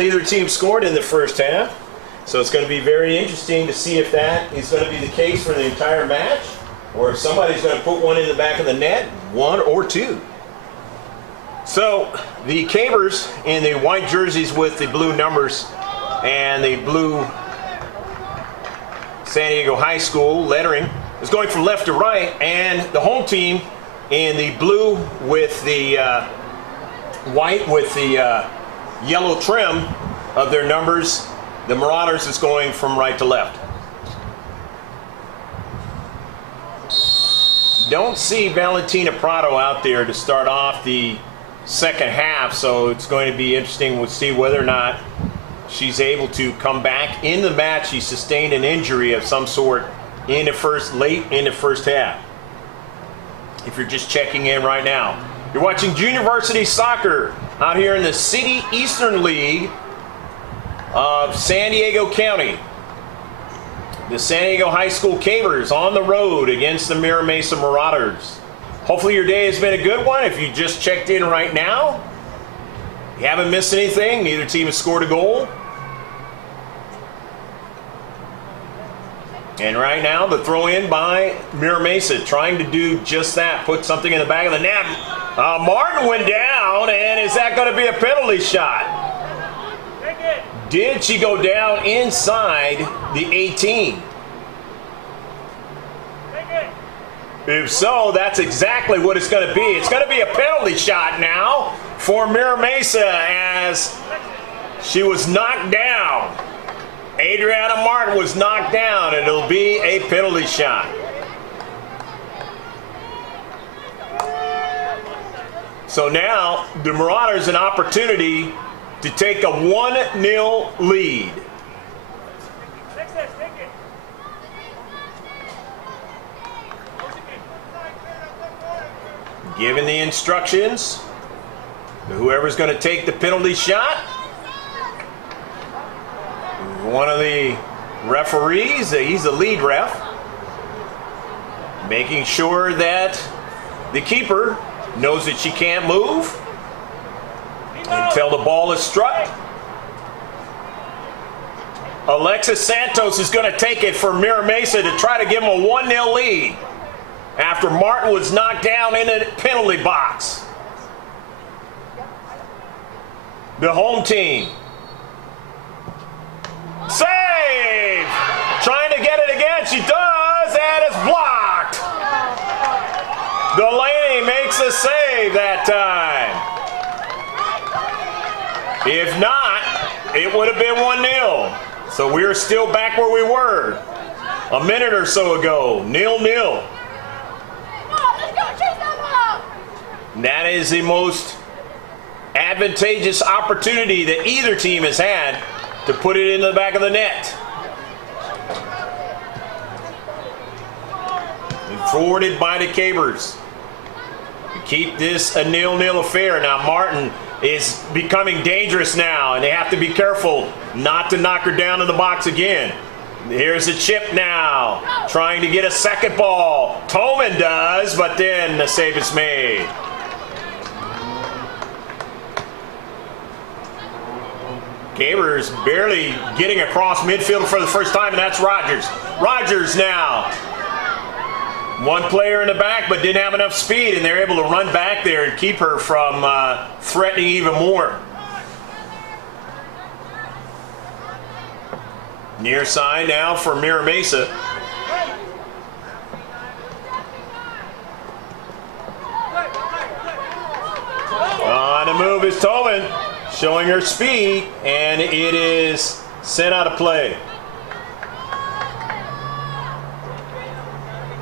neither team scored in the first half. So it's going to be very interesting to see if that is going to be the case for the entire match, or if somebody's going to put one in the back of the net, one or two. So the Cavers in the white jerseys with the blue numbers and the blue San Diego High School lettering is going from left to right, and the home team in the blue with the white with the yellow trim of their numbers, the Marauders, is going from right to left. Don't see Valentina Prado out there to start off the second half, so it's going to be interesting. We'll see whether or not she's able to come back in the match. She sustained an injury of some sort in the late in the first half. If you're just checking in right now, you're watching Junior Varsity Soccer out here in the City Eastern League of San Diego County. The San Diego High School Cavers on the road against the Mira Mesa Marauders. Hopefully your day has been a good one. If you just checked in right now, you haven't missed anything. Neither team has scored a goal. And right now, the throw in by Mira Mesa, trying to do just that, put something in the back of the net. Martin went down, and is that going to be a penalty shot? Did she go down inside the 18? If so, that's exactly what it's going to be. It's going to be a penalty shot now for Mira Mesa as she was knocked down. Adriana Martin was knocked down, and it'll be a penalty shot. So now the Marauders an opportunity to take a 1-0 lead. Given the instructions to whoever's going to take the penalty shot. One of the referees, he's the lead ref, making sure that the keeper knows that she can't move until the ball is struck. Alexis Santos is going to take it for Mira Mesa to try to give them a 1-0 lead after Martin was knocked down in the penalty box. The home team. Save! Trying to get it again. She does, and it's blocked. Delaney makes a save that time. If not, it would have been 1-0. So we're still back where we were a minute or so ago, 0-0. That is the most advantageous opportunity that either team has had to put it into the back of the net. And forwarded by the Cavers to keep this a 0-0 affair. Now Martin is becoming dangerous now, and they have to be careful not to knock her down in the box again. Here's a chip now, trying to get a second ball. Tolman does, but then the save is made. Cavers barely getting across midfield for the first time, and that's Rogers. Rogers now. One player in the back, but didn't have enough speed, and they're able to run back there and keep her from threatening even more. Near side now for Mira Mesa. On the move is Tolman, showing her speed, and it is sent out of play.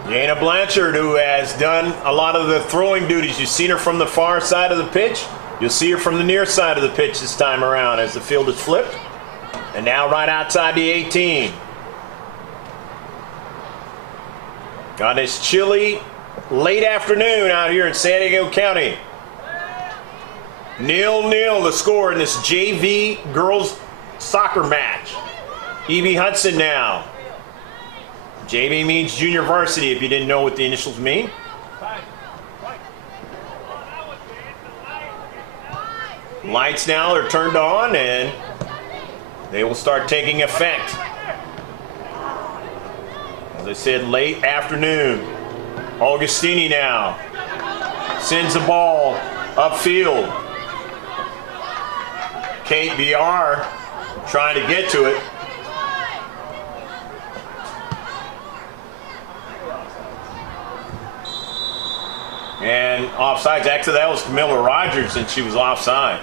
Jana Blanchard, who has done a lot of the throwing duties. You've seen her from the far side of the pitch. You'll see her from the near side of the pitch this time around as the field is flipped. And now right outside the 18. On this chilly late afternoon out here in San Diego County. 0-0 the score in this JV girls soccer match. E.B. Hudson now. JV means junior varsity if you didn't know what the initials mean. Lights now are turned on, and they will start taking effect. As I said, late afternoon. Augustini now sends the ball upfield. Kate VR trying to get to it. And offsides. Actually, that was Camilla Rogers, and she was offsides.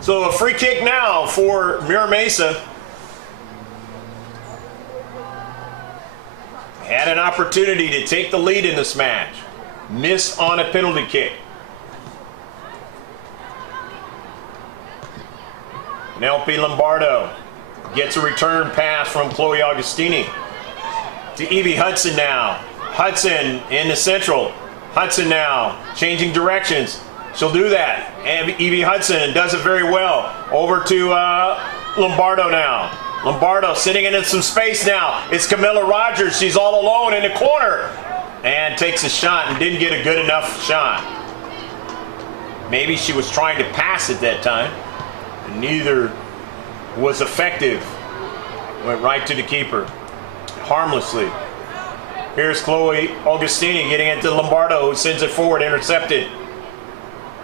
So a free kick now for Mira Mesa. Had an opportunity to take the lead in this match. Missed on a penalty kick. Nelpi Lombardo gets a return pass from Chloe Augustini to Evie Hudson now. Hudson in the central. Hudson now changing directions. She'll do that. And Evie Hudson does it very well. Over to Lombardo now. Lombardo sitting into some space now. It's Camilla Rogers. She's all alone in the corner. And takes a shot and didn't get a good enough shot. Maybe she was trying to pass at that time. And neither was effective. Went right to the keeper. Harmlessly. Here's Chloe Augustini getting into Lombardo, who sends it forward, intercepted.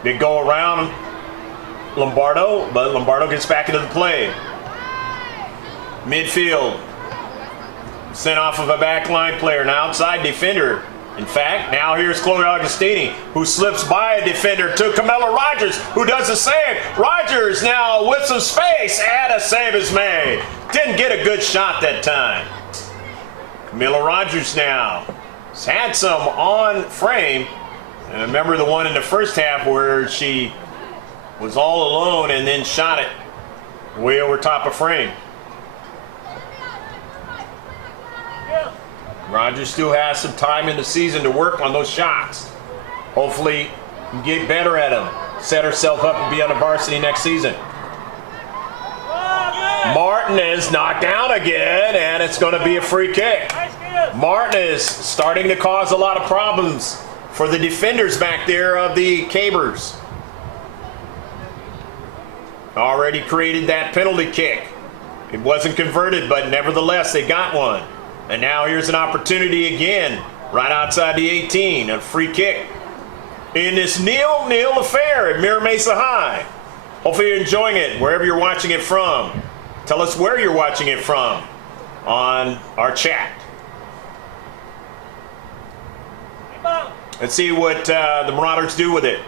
They go around Lombardo, but Lombardo gets back into the play. Midfield. Sent off of a backline player, an outside defender. In fact, now here's Chloe Augustini, who slips by a defender to Camilla Rogers, who does the save. Rogers now with some space, and a save is made. Didn't get a good shot that time. Camilla Rogers now has had some on frame. And remember the one in the first half where she was all alone and then shot it way over top of frame. Rogers still has some time in the season to work on those shots. Hopefully get better at them. Set herself up to be on the varsity next season. Martin is knocked down again, and it's going to be a free kick. Martin is starting to cause a lot of problems for the defenders back there of the Cavers. Already created that penalty kick. It wasn't converted, but nevertheless, they got one. And now here's an opportunity again, right outside the 18, a free kick in this 0-0 affair at Mira Mesa High. Hopefully you're enjoying it wherever you're watching it from. Tell us where you're watching it from on our chat. Let's see what the Marauders do with it.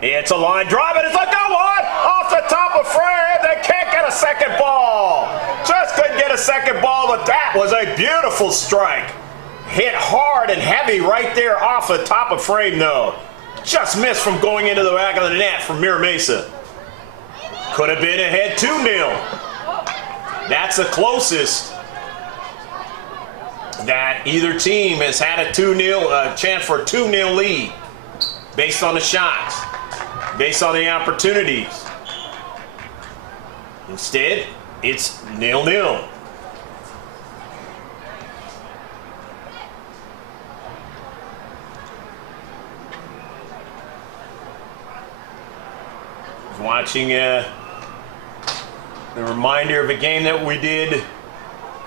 It's a line drive, and it's like that one off the top of frame. They can't get a second ball. Just couldn't get a second ball, but that was a beautiful strike. Hit hard and heavy right there off the top of frame, though. Just missed from going into the back of the net from Mira Mesa. Could have been ahead 2-0. That's the closest that either team has had a 2-0 chance for a 2-0 lead based on the shots, based on the opportunities. Instead, it's 0-0. Watching the reminder of a game that we did,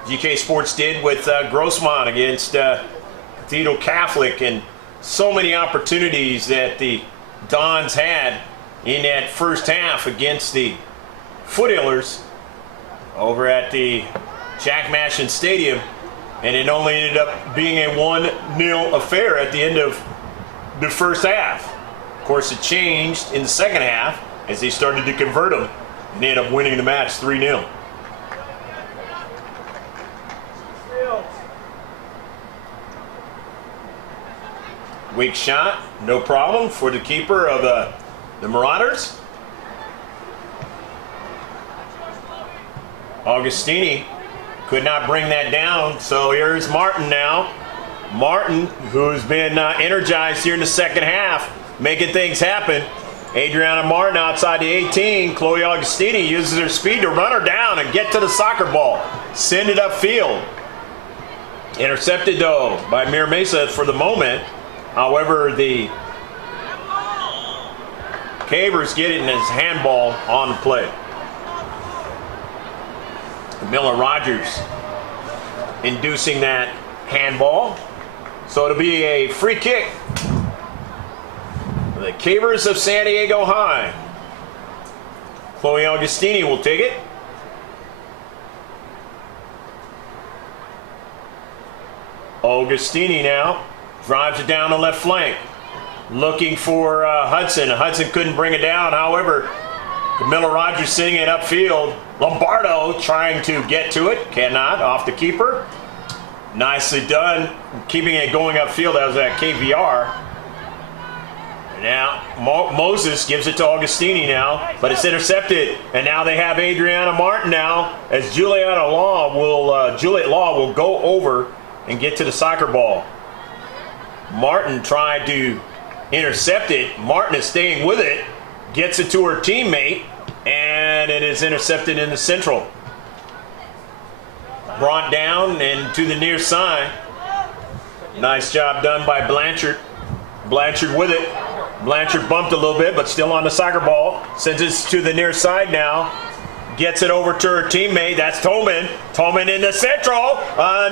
GK Sports did with Grossmont against Cathedral Catholic, and so many opportunities that the Dons had in that first half against the Foothillers over at the Jack Mashin Stadium, and it only ended up being a 1-0 affair at the end of the first half. Of course, it changed in the second half as they started to convert them, and they ended up winning the match 3-0. Weak shot, no problem for the keeper of the Marauders. Augustini could not bring that down, so here's Martin now. Martin, who's been energized here in the second half, making things happen. Adriana Martin outside the 18. Chloe Augustini uses her speed to run her down and get to the soccer ball. Send it upfield. Intercepted though by Mira Mesa for the moment. However, the Cavers get it in his handball on the play. Miller Rogers inducing that handball. So it'll be a free kick for the Cavers of San Diego High. Chloe Augustini will take it. Augustini now drives it down the left flank. Looking for Hudson. Hudson couldn't bring it down. However, Camilla Rogers sending it upfield. Lombardo trying to get to it. Cannot. Off the keeper. Nicely done. Keeping it going upfield. That was at KVR. And now Moses gives it to Augustini now. But it's intercepted. And now they have Adriana Martin now. As Juliet Law will go over and get to the soccer ball. Martin tried to intercept it. Martin is staying with it. Gets it to her teammate. And it is intercepted in the central. Brought down and to the near side. Nice job done by Blanchard. Blanchard with it. Blanchard bumped a little bit, but still on the soccer ball. Sends it to the near side now. Gets it over to her teammate. That's Tolman. Tolman in the central.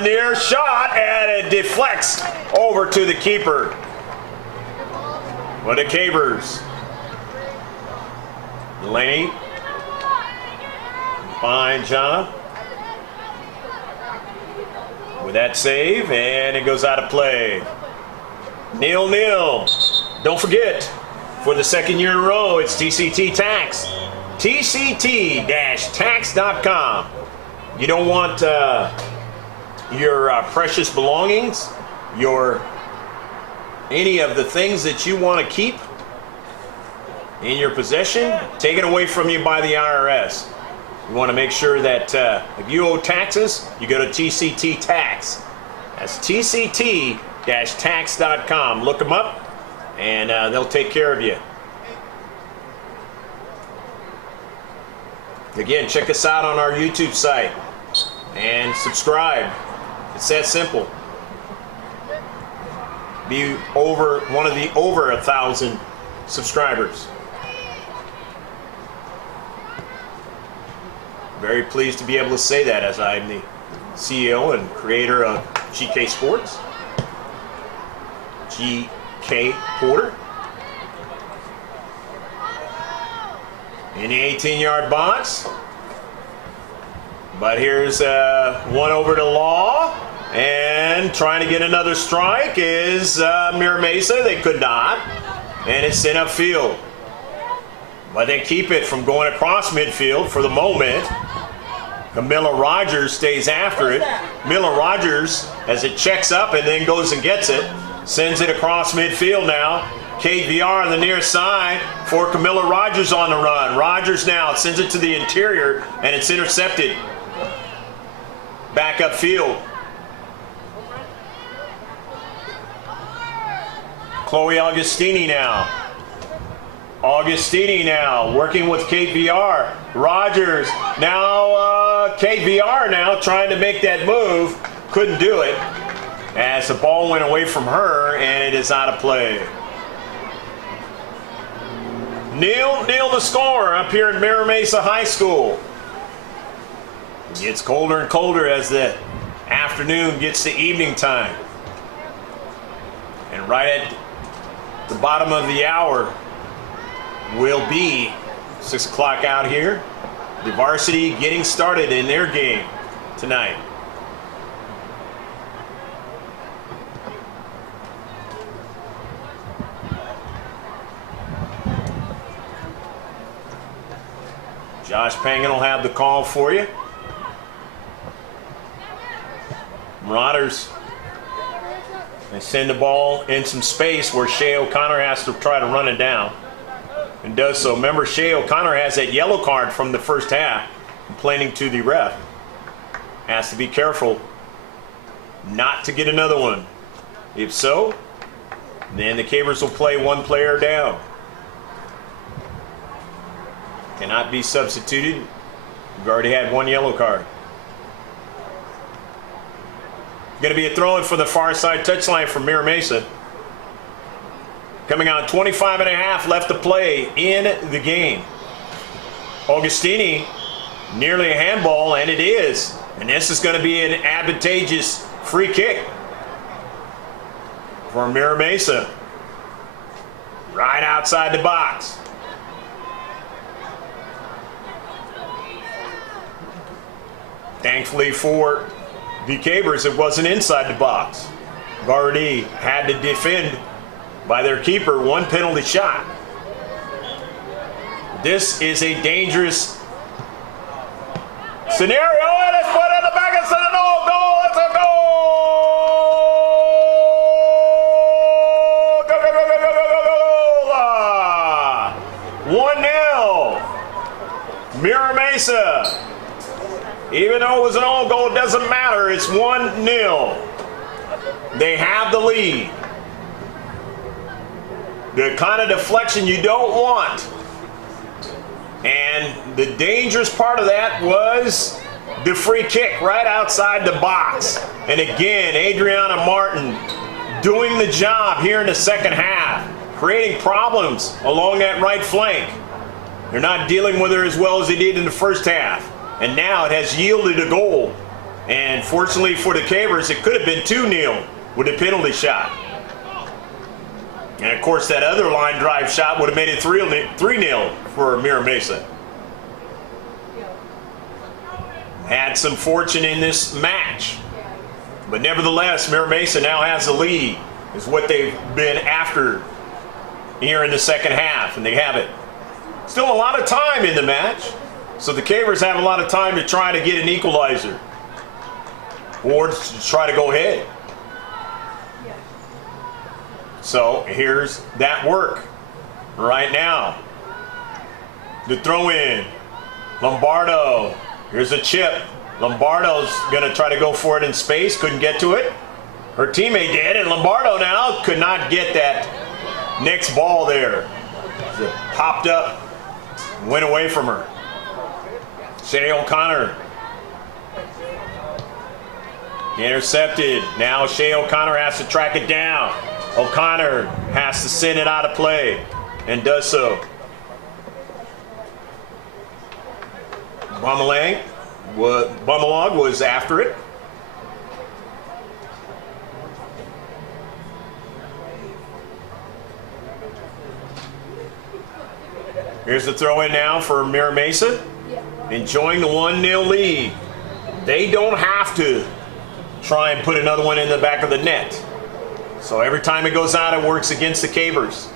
Near shot, and it deflects over to the keeper. For the Cavers. Delaney. Fine job with that save, and it goes out of play. 0-0. Don't forget, for the second year in a row, it's TCT Tax. TCT-tax.com. You don't want your precious belongings, any of the things that you want to keep in your possession, taken away from you by the IRS. You want to make sure that if you owe taxes, you go to TCT Tax. That's TCT-tax.com. Look them up, and they'll take care of you. Again, check us out on our YouTube site and subscribe. It's that simple. Be one of the over 1,000 subscribers. Very pleased to be able to say that, as I'm the CEO and creator of GK Sports. GK Porter. In the 18-yard box. But here's one over to Law. And trying to get another strike is Mira Mesa. They could not. And it's sent upfield. But they keep it from going across midfield for the moment. Camilla Rogers stays after it. Miller Rogers, as it checks up and then goes and gets it, sends it across midfield now. KVR on the near side for Camilla Rogers on the run. Rogers now sends it to the interior, and it's intercepted. Back upfield. Chloe Augustini now. Augustini now working with KVR. Rogers now, KVR now trying to make that move. Couldn't do it as the ball went away from her, and it is out of play. 0-0 the score up here at Mira Mesa High School. It gets colder and colder as the afternoon gets to evening time. And right at the bottom of the hour will be 6 o'clock out here. The varsity getting started in their game tonight. Josh Pangan will have the call for you. Marauders, they send the ball in some space where Shea O'Connor has to try to run it down. And does so. Remember, Shea O'Connor has that yellow card from the first half, complaining to the ref. Has to be careful not to get another one. If so, then the Cavers will play one player down. Cannot be substituted. We've already had one yellow card. Going to be a throw-in for the far side touchline from Mira Mesa. Coming on 25 and a half left to play in the game. Augustini, nearly a handball, and it is. And this is going to be an advantageous free kick for Mira Mesa. Right outside the box. Thankfully for the Cavers, it wasn't inside the box. VARSITY had to defend by their keeper, one penalty shot. This is a dangerous scenario, and it's put in the back and set an own goal. It's a goal! Go, go, go, go, go, go, go, go, go! 1-0. Mira Mesa. Even though it was an own goal, it doesn't matter. It's 1-0. They have the lead. The kind of deflection you don't want. And the dangerous part of that was the free kick right outside the box. And again, Adriana Martin doing the job here in the second half, creating problems along that right flank. They're not dealing with her as well as they did in the first half. And now it has yielded a goal. And fortunately for the Cavers, it could have been 2-0 with a penalty shot. And of course, that other line drive shot would have made it 3-0 for Mira Mesa. Had some fortune in this match. But nevertheless, Mira Mesa now has the lead. Is what they've been after here in the second half, and they have it. Still a lot of time in the match. So the Cavers have a lot of time to try to get an equalizer. Or to try to go ahead. So here's that work right now. The throw in. Lombardo. Here's a chip. Lombardo's going to try to go for it in space. Couldn't get to it. Her teammate did. And Lombardo now could not get that next ball there. It popped up. Went away from her. Shea O'Connor. Intercepted. Now Shea O'Connor has to track it down. O'Connor has to send it out of play and does so. Bumalong was after it. Here's the throw in now for Mira Mesa. Enjoying the 1-0 lead. They don't have to try and put another one in the back of the net. So every time it goes out, it works against the Cavers.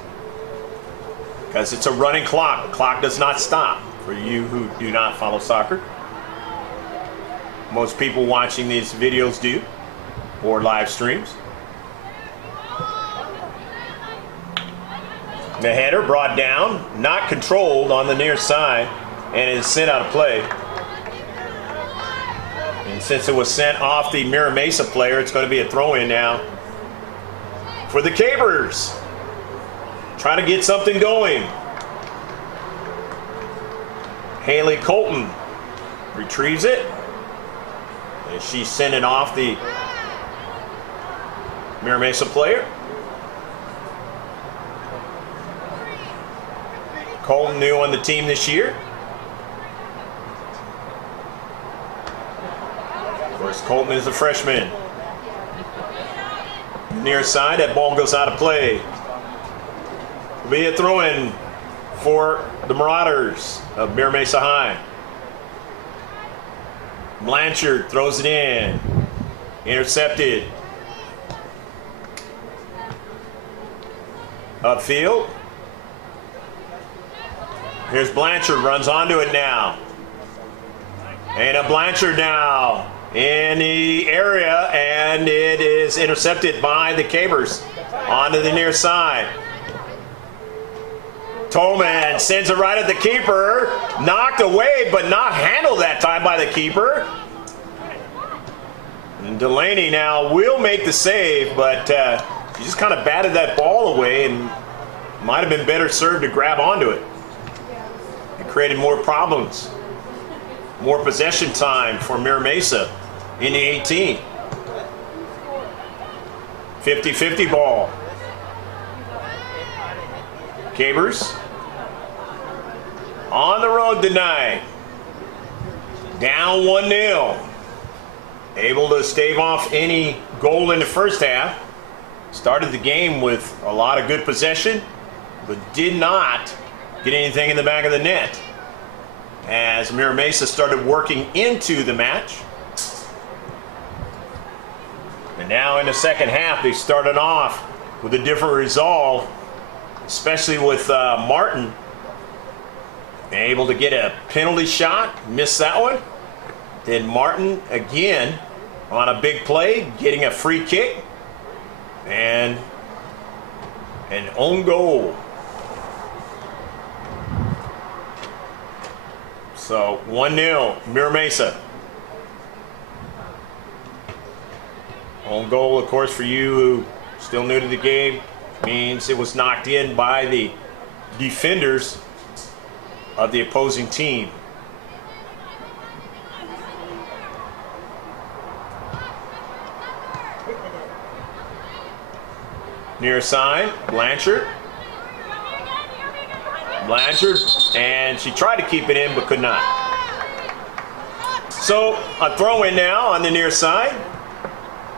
Because it's a running clock. The clock does not stop for you who do not follow soccer. Most people watching these videos do, or live streams. The header brought down, not controlled on the near side, and is sent out of play. And since it was sent off the Mira Mesa player, it's going to be a throw-in now for the Cavers. Trying to get something going. Haley Colton retrieves it. And she's sending off the Mira Mesa player. Colton new on the team this year. Of course, Colton is a freshman. Near side, that ball goes out of play. Will be a throw-in for the Marauders of Mira Mesa High. Blanchard throws it in. Intercepted. Upfield. Here's Blanchard, runs onto it now. And a Blanchard now in the area, and it is intercepted by the Cavers onto the near side. Tolman sends it right at the keeper. Knocked away, but not handled that time by the keeper. And Delaney now will make the save, but he just kind of batted that ball away and might have been better served to grab onto it. It created more problems. More possession time for Mira Mesa in the 18. 50-50 ball. Cavers on the road tonight. Down 1-0. Able to stave off any goal in the first half. Started the game with a lot of good possession, but did not get anything in the back of the net. As Mira Mesa started working into the match. And now in the second half, they started off with a different resolve, especially with Martin. Able to get a penalty shot, missed that one. Then Martin again on a big play, getting a free kick and an own goal. So 1-0, Mira Mesa. Own goal, of course, for you who still new to the game, means it was knocked in by the defenders of the opposing team. Near side, Blanchard, and she tried to keep it in but could not. So a throw in now on the near side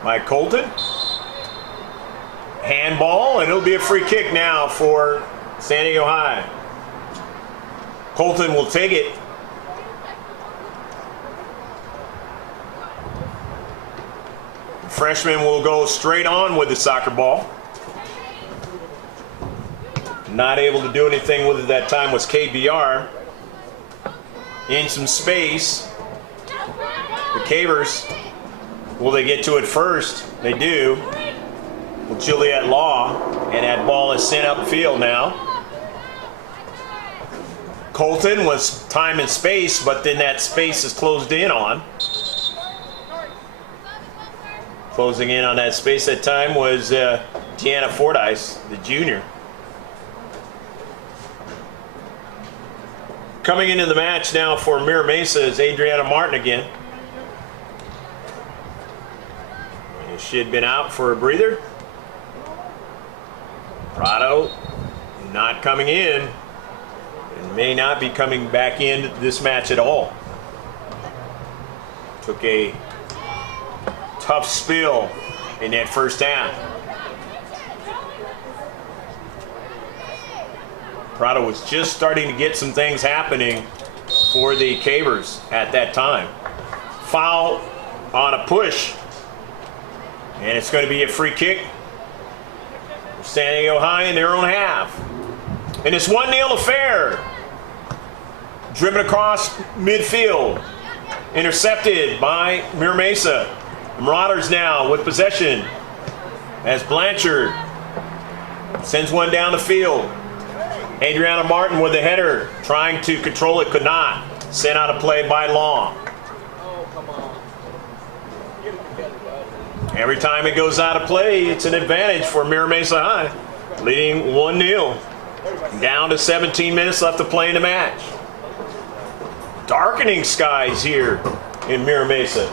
by Colton. Handball, and it'll be a free kick now for San Diego High. Colton will take it. The freshman will go straight on with the soccer ball. Not able to do anything with it that time was KBR. In some space. The Cavers, will they get to it first? They do. With Juliet Law, and that ball is sent upfield now. Colton was time and space, but then that space is closed in on. Closing in on that space that time was Deanna Fordyce, the junior. Coming into the match now for Mira Mesa is Adriana Martin again. She had been out for a breather. Prado not coming in and may not be coming back in this match at all. Took a tough spill in that first half. Prado was just starting to get some things happening for the Cavers at that time. Foul on a push, and it's going to be a free kick. San Diego High in their own half. And it's 1-0 affair. Driven across midfield. Intercepted by Mira Mesa. The Marauders now with possession as Blanchard sends one down the field. Adriana Martin with the header, trying to control it, could not. Sent out of play by Long. Every time it goes out of play, it's an advantage for Mira Mesa High, leading 1-0. Down to 17 minutes left to play in the match. Darkening skies here in Mira Mesa.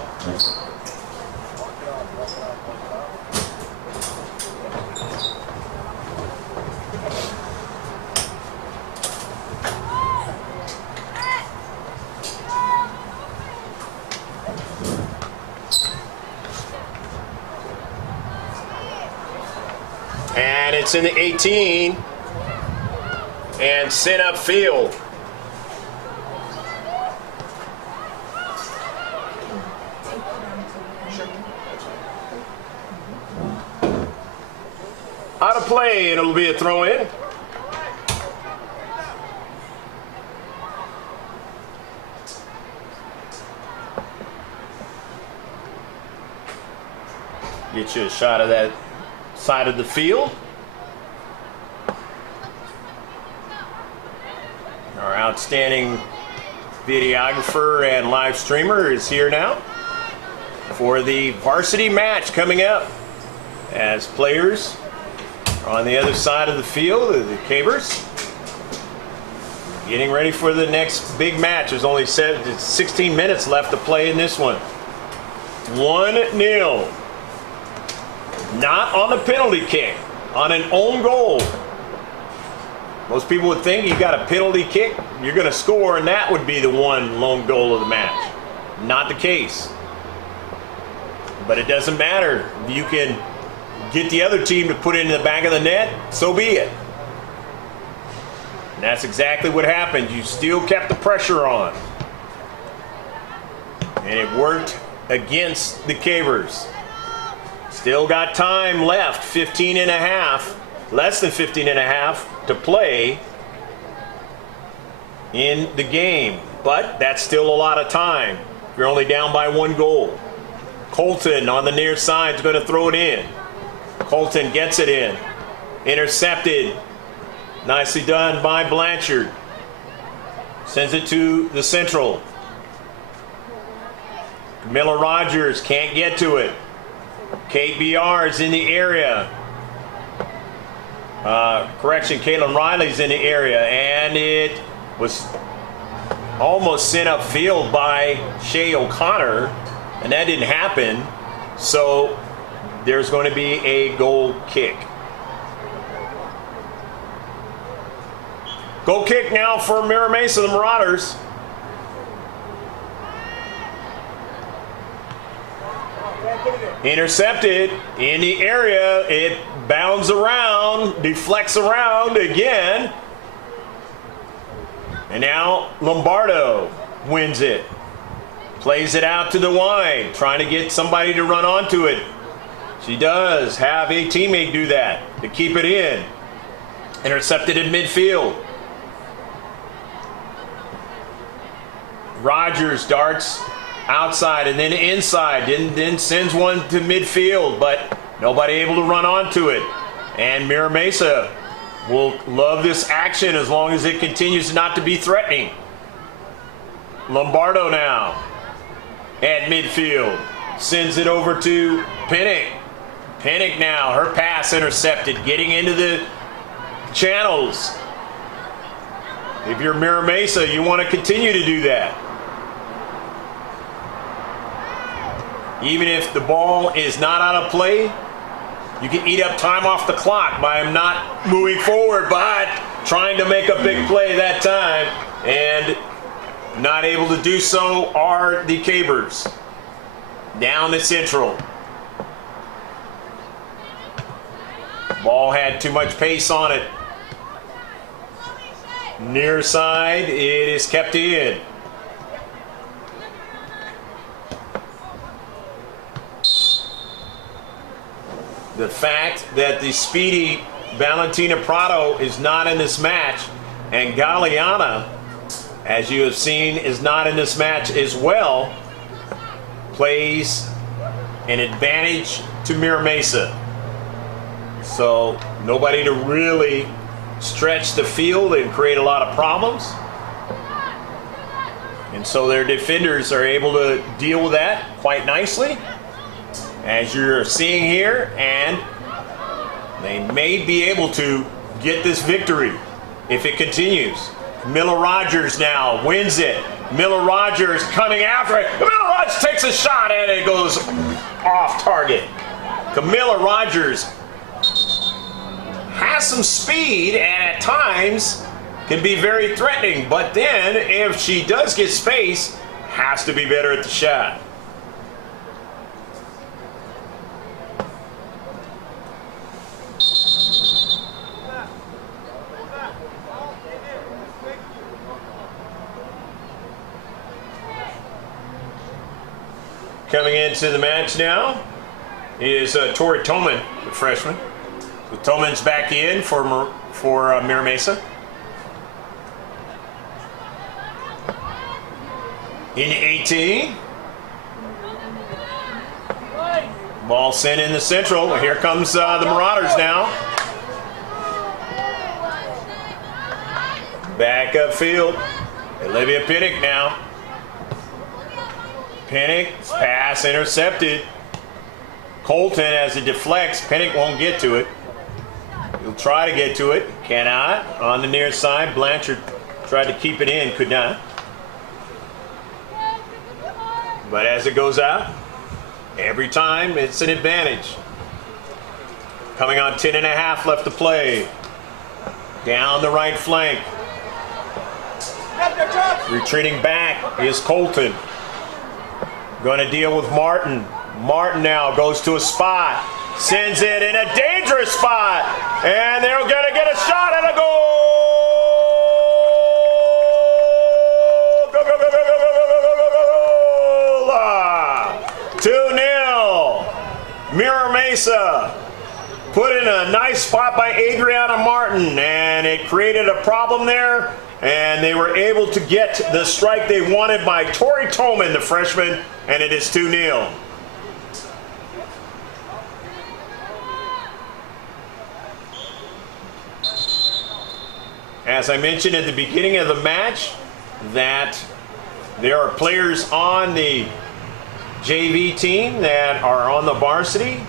And it's in the 18 and sent upfield. Out of play, and it'll be a throw in. Get you a shot of that side of the field. Our outstanding videographer and live streamer is here now for the varsity match coming up, as players are on the other side of the field, the Cavers, getting ready for the next big match. There's only 16 minutes left to play in this one. 1-0. Not on the penalty kick, on an own goal. Most people would think you got a penalty kick, you're going to score, and that would be the one lone goal of the match. Not the case. But it doesn't matter. If you can get the other team to put it in the back of the net, so be it. And that's exactly what happened. You still kept the pressure on. And it worked against the Cavers. Still got time left, 15 and a half, less than 15 and a half to play in the game. But that's still a lot of time. You're only down by 1 goal. Colton on the near side is going to throw it in. Colton gets it in. Intercepted. Nicely done by Blanchard. Sends it to the central. Miller Rogers can't get to it. Kate BR's in the area. Caitlin Riley's in the area. And it was almost sent upfield by Shea O'Connor. And that didn't happen. So there's going to be a goal kick. Goal kick now for Mira Mesa, the Marauders. Intercepted in the area. It bounds around, deflects around again. And now Lombardo wins it. Plays it out to the wide, trying to get somebody to run onto it. She does have a teammate do that to keep it in. Intercepted in midfield. Rogers darts outside and then inside, then sends one to midfield, but nobody able to run onto it. And Mira Mesa will love this action as long as it continues not to be threatening. Lombardo now at midfield, sends it over to Pinnock. Pinnock now, her pass intercepted, getting into the channels. If you're Mira Mesa, you want to continue to do that. Even if the ball is not out of play, you can eat up time off the clock by him not moving forward, but trying to make a big play that time, and not able to do so are the Cavers. Down the central. Ball had too much pace on it. Near side, it is kept in. The fact that the speedy Valentina Prado is not in this match, and Galeana, as you have seen, is not in this match as well, plays an advantage to Mira Mesa. So nobody to really stretch the field and create a lot of problems. And so their defenders are able to deal with that quite nicely, as you're seeing here, and they may be able to get this victory if it continues. Miller Rogers now wins it. Miller Rogers coming after it. Miller Rogers takes a shot and it goes off target. Camilla Rogers has some speed and at times can be very threatening, but then if she does get space, has to be better at the shot. Coming into the match now is Tori Toman, the freshman. So Toman's back in for Mira Mesa. In the 18. Ball sent in the central. Here comes the Marauders now. Back upfield. Olivia Pinnock now. Pinnock's pass intercepted. Colton, as it deflects, Pinnock won't get to it. He'll try to get to it, cannot. On the near side, Blanchard tried to keep it in, could not. But as it goes out, every time it's an advantage. Coming on 10.5 left to play. Down the right flank. Retreating back is Colton. Going to deal with Martin. Martin now goes to a spot. Sends it in a dangerous spot. And they're going to get a shot and a goal. Go, go, go, go, go, go, go, go, go, go. 2-0. Mira Mesa. Put in a nice spot by Adriana Martin, and it created a problem there, and they were able to get the strike they wanted by Tori Tolman, the freshman, and it is 2-0. As I mentioned at the beginning of the match, that there are players on the JV team that are on the varsity.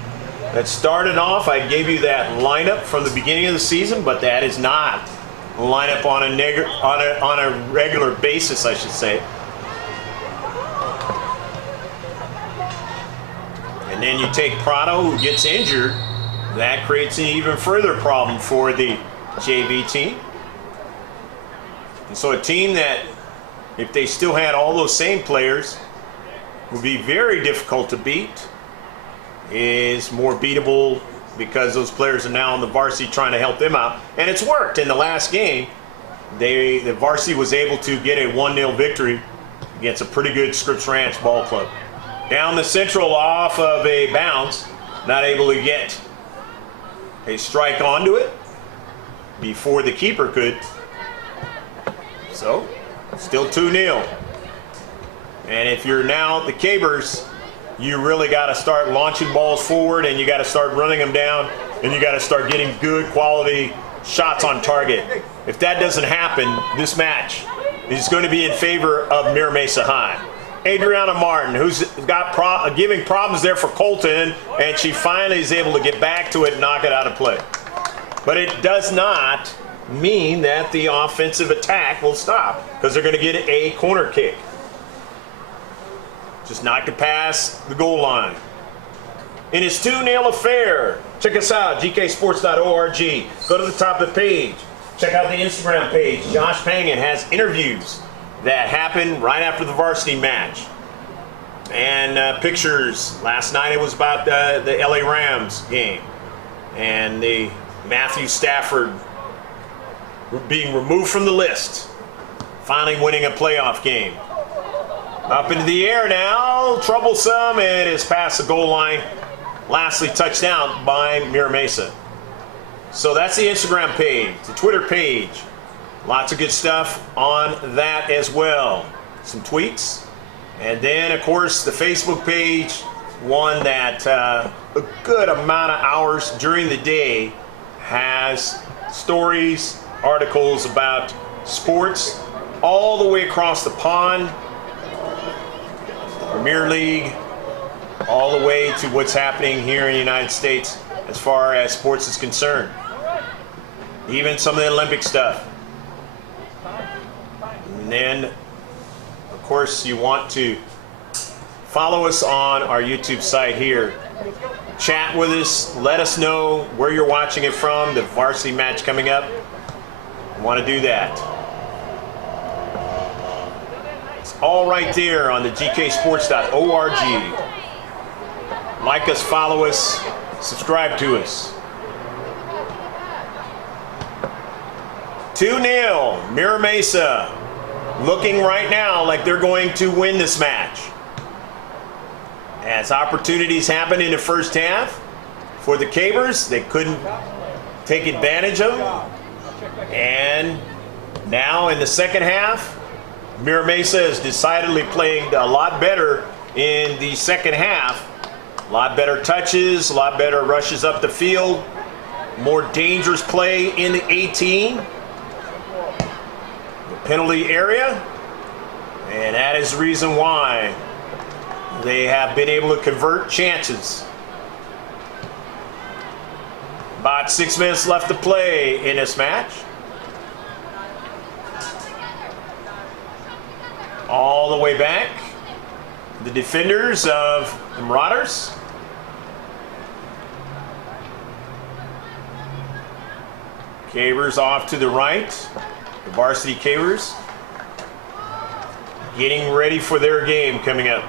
That started off, I gave you that lineup from the beginning of the season, but that is not a lineup on a regular basis, I should say. And then you take Prado, who gets injured. That creates an even further problem for the JV team. And so a team that, if they still had all those same players, would be very difficult to beat, is more beatable because those players are now on the varsity trying to help them out. And it's worked. In the last game, the varsity was able to get a 1-0 victory against a pretty good Scripps Ranch ball club. Down the central off of a bounce, not able to get a strike onto it before the keeper could. So, still 2-0. And if you're now the Cavers, you really got to start launching balls forward, and you got to start running them down, and you got to start getting good quality shots on target. If that doesn't happen, this match is going to be in favor of Mira Mesa High. Adriana Martin, who's got giving problems there for Colton, and she finally is able to get back to it and knock it out of play. But it does not mean that the offensive attack will stop, because they're going to get a corner kick. Just knocked it past the goal line. In his 2-0 affair, check us out, gksports.org. Go to the top of the page. Check out the Instagram page. Josh Pangan has interviews that happened right after the varsity match. And pictures. Last night it was about the LA Rams game. And the Matthew Stafford being removed from the list. Finally winning a playoff game. Up into the air now, troublesome, and is past the goal line. Lastly, touchdown by Mira Mesa. So that's the Instagram page, the Twitter page. Lots of good stuff on that as well. Some tweets. And then, of course, the Facebook page, one that a good amount of hours during the day has stories, articles about sports all the way across the pond. Premier League, all the way to what's happening here in the United States as far as sports is concerned. Even some of the Olympic stuff. And then, of course, you want to follow us on our YouTube site here. Chat with us. Let us know where you're watching it from. The varsity match coming up. You want to do that. All right there on the gksports.org. Like us, follow us, subscribe to us. 2-0, Mira Mesa looking right now like they're going to win this match. As opportunities happened in the first half for the Cavers, they couldn't take advantage of them. And now in the second half, Mira Mesa is decidedly playing a lot better in the second half. A lot better touches, a lot better rushes up the field, more dangerous play in the 18, the penalty area, and that is the reason why they have been able to convert chances. About 6 minutes left to play in this match. All the way back, the defenders of the Marauders. Cavers off to the right. The varsity Cavers getting ready for their game coming up.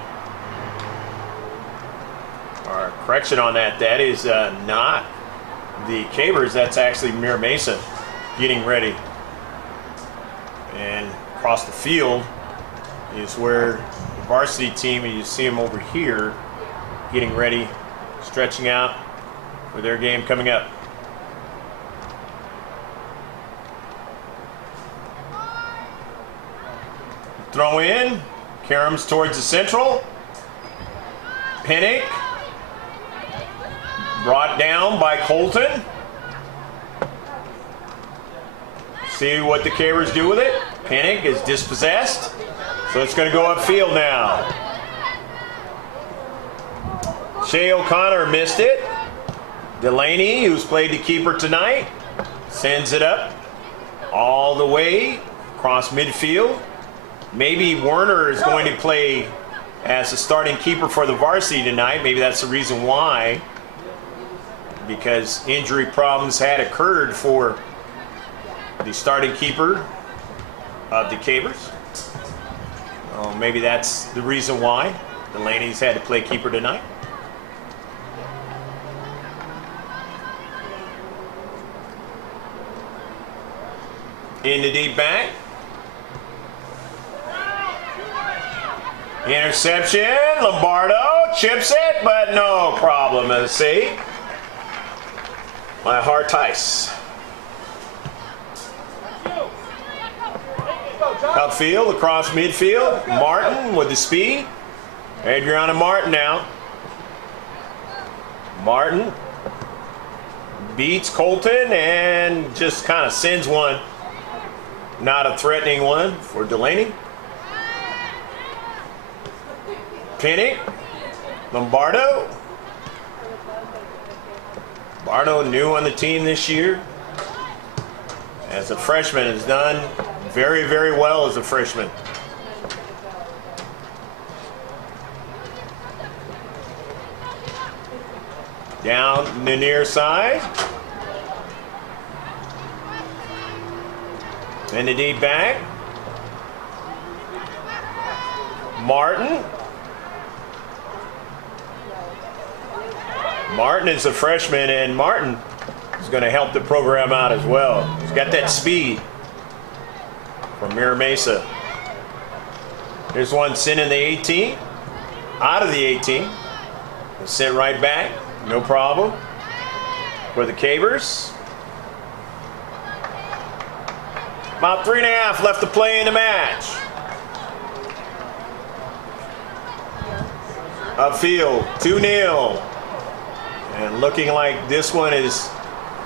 Or correction on that. That is not the Cavers. That's actually Mira Mesa getting ready. And across the field is where the varsity team, and you see them over here, getting ready, stretching out for their game coming up. Throw in, Karams towards the central. Pinnick, brought down by Colton. See what the Cavers do with it. Pinnick is dispossessed, so it's going to go upfield now. Shea O'Connor missed it. Delaney, who's played the keeper tonight, sends it up all the way across midfield. Maybe Werner is going to play as a starting keeper for the varsity tonight. Maybe that's the reason why, because injury problems had occurred for the starting keeper of the Cavers. Maybe that's the reason why Delaney's had to play keeper tonight. In the deep back. Interception, Lombardo chips it, but no problem. Let's see. My heart ice. Upfield, across midfield. Martin with the speed. Adriana Martin now. Martin beats Colton and just kind of sends one. Not a threatening one for Delaney. Pinnick, Lombardo. Lombardo new on the team this year. As a freshman has done very, very well as a freshman. Down the near side. In the deep back. Martin. Martin is a freshman, and Martin is going to help the program out as well. He's got that speed from Mira Mesa. Here's one sent in the 18, out of the 18. Sent right back, no problem. For the Cavers. About 3.5 left to play in the match. Upfield, 2-0. And looking like this one is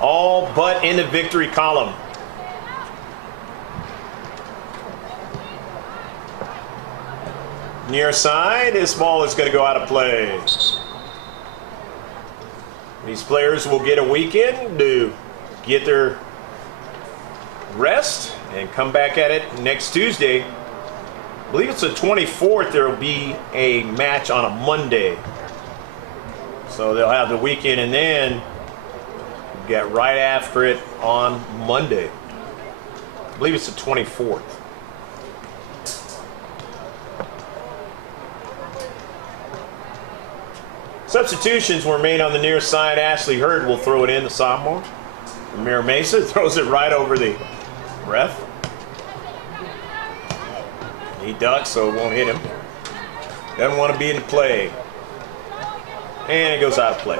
all but in the victory column. Near side, this ball is going to go out of play. These players will get a weekend to get their rest and come back at it next Tuesday. I believe it's the 24th. There will be a match on a Monday. So they'll have the weekend and then get right after it on Monday. I believe it's the 24th. Substitutions were made on the near side. Ashley Hurd will throw it in, the sophomore. Mira Mesa throws it right over the ref. He ducks, so it won't hit him. Doesn't want to be in play. And it goes out of play.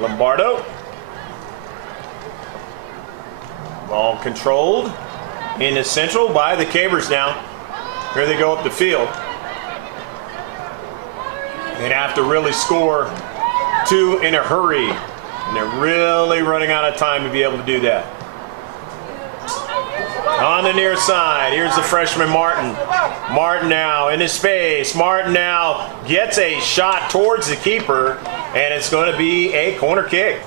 Lombardo. Ball controlled in the central by the Cavers now. Here they go up the field. They'd have to really score two in a hurry. And they're really running out of time to be able to do that. On the near side, here's the freshman Martin. Martin now in his space. Martin now gets a shot towards the keeper, and it's going to be a corner kick.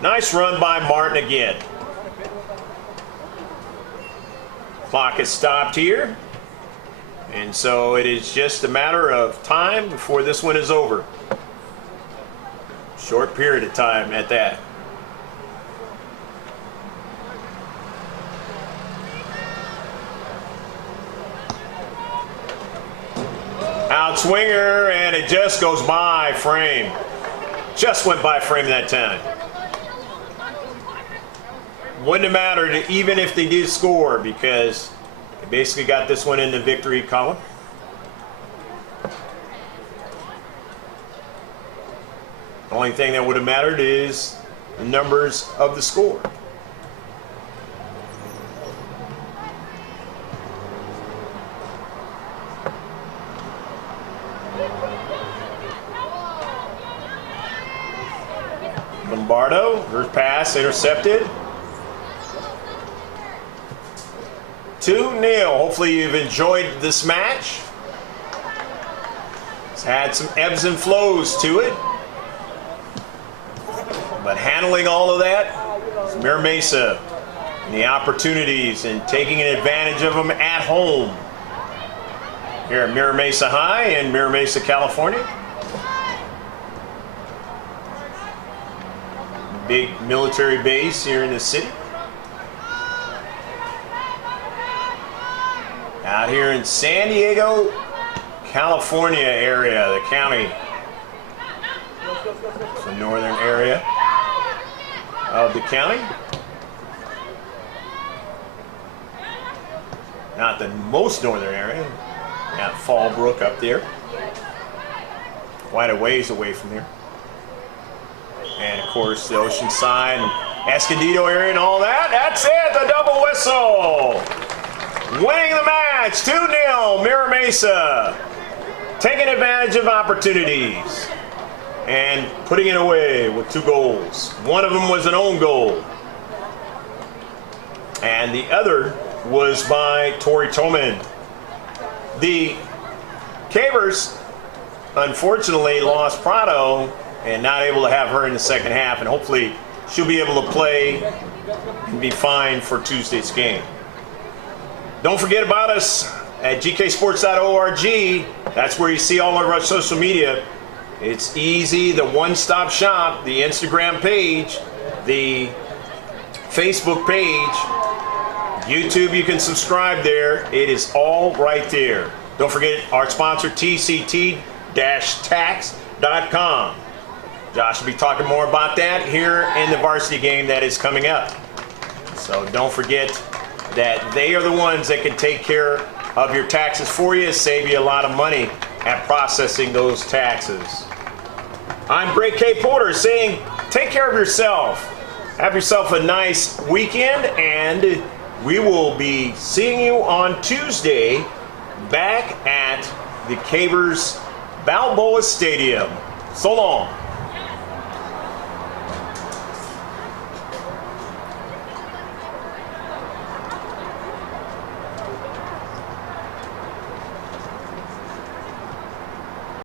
Nice run by Martin again. Clock has stopped here. And so it is just a matter of time before this one is over. Short period of time at that. Outswinger, and it just goes by frame. Just went by frame that time. Wouldn't have mattered even if they did score, because they basically got this one in the victory column. The only thing that would have mattered is the numbers of the score. Lombardo, first pass intercepted. 2-0. Hopefully you've enjoyed this match. It's had some ebbs and flows to it. But handling all of that, it's Mira Mesa and the opportunities and taking advantage of them at home. Here at Mira Mesa High in Mira Mesa, California. Big military base here in the city. Out here in San Diego, California area, the county. It's the northern area of the county. Not the most northern area. Got Fallbrook up there. Quite a ways away from here. And of course the Oceanside and Escondido area and all that. That's it, the double whistle. Winning the match, 2-0, Mira Mesa. Taking advantage of opportunities and putting it away with 2 goals. One of them was an own goal. And the other was by Tori Toman. The Cavers unfortunately lost Prado and not able to have her in the second half, and hopefully she'll be able to play and be fine for Tuesday's game. Don't forget about us at gksports.org. That's where you see all of our social media. It's easy, the one-stop shop, the Instagram page, the Facebook page, YouTube, you can subscribe there. It is all right there. Don't forget our sponsor, tct-tax.com. Josh will be talking more about that here in the varsity game that is coming up. So don't forget that they are the ones that can take care of your taxes for you, save you a lot of money at processing those taxes. I'm Greg K. Porter saying take care of yourself. Have yourself a nice weekend, and we will be seeing you on Tuesday back at the Cavers Balboa Stadium. So long.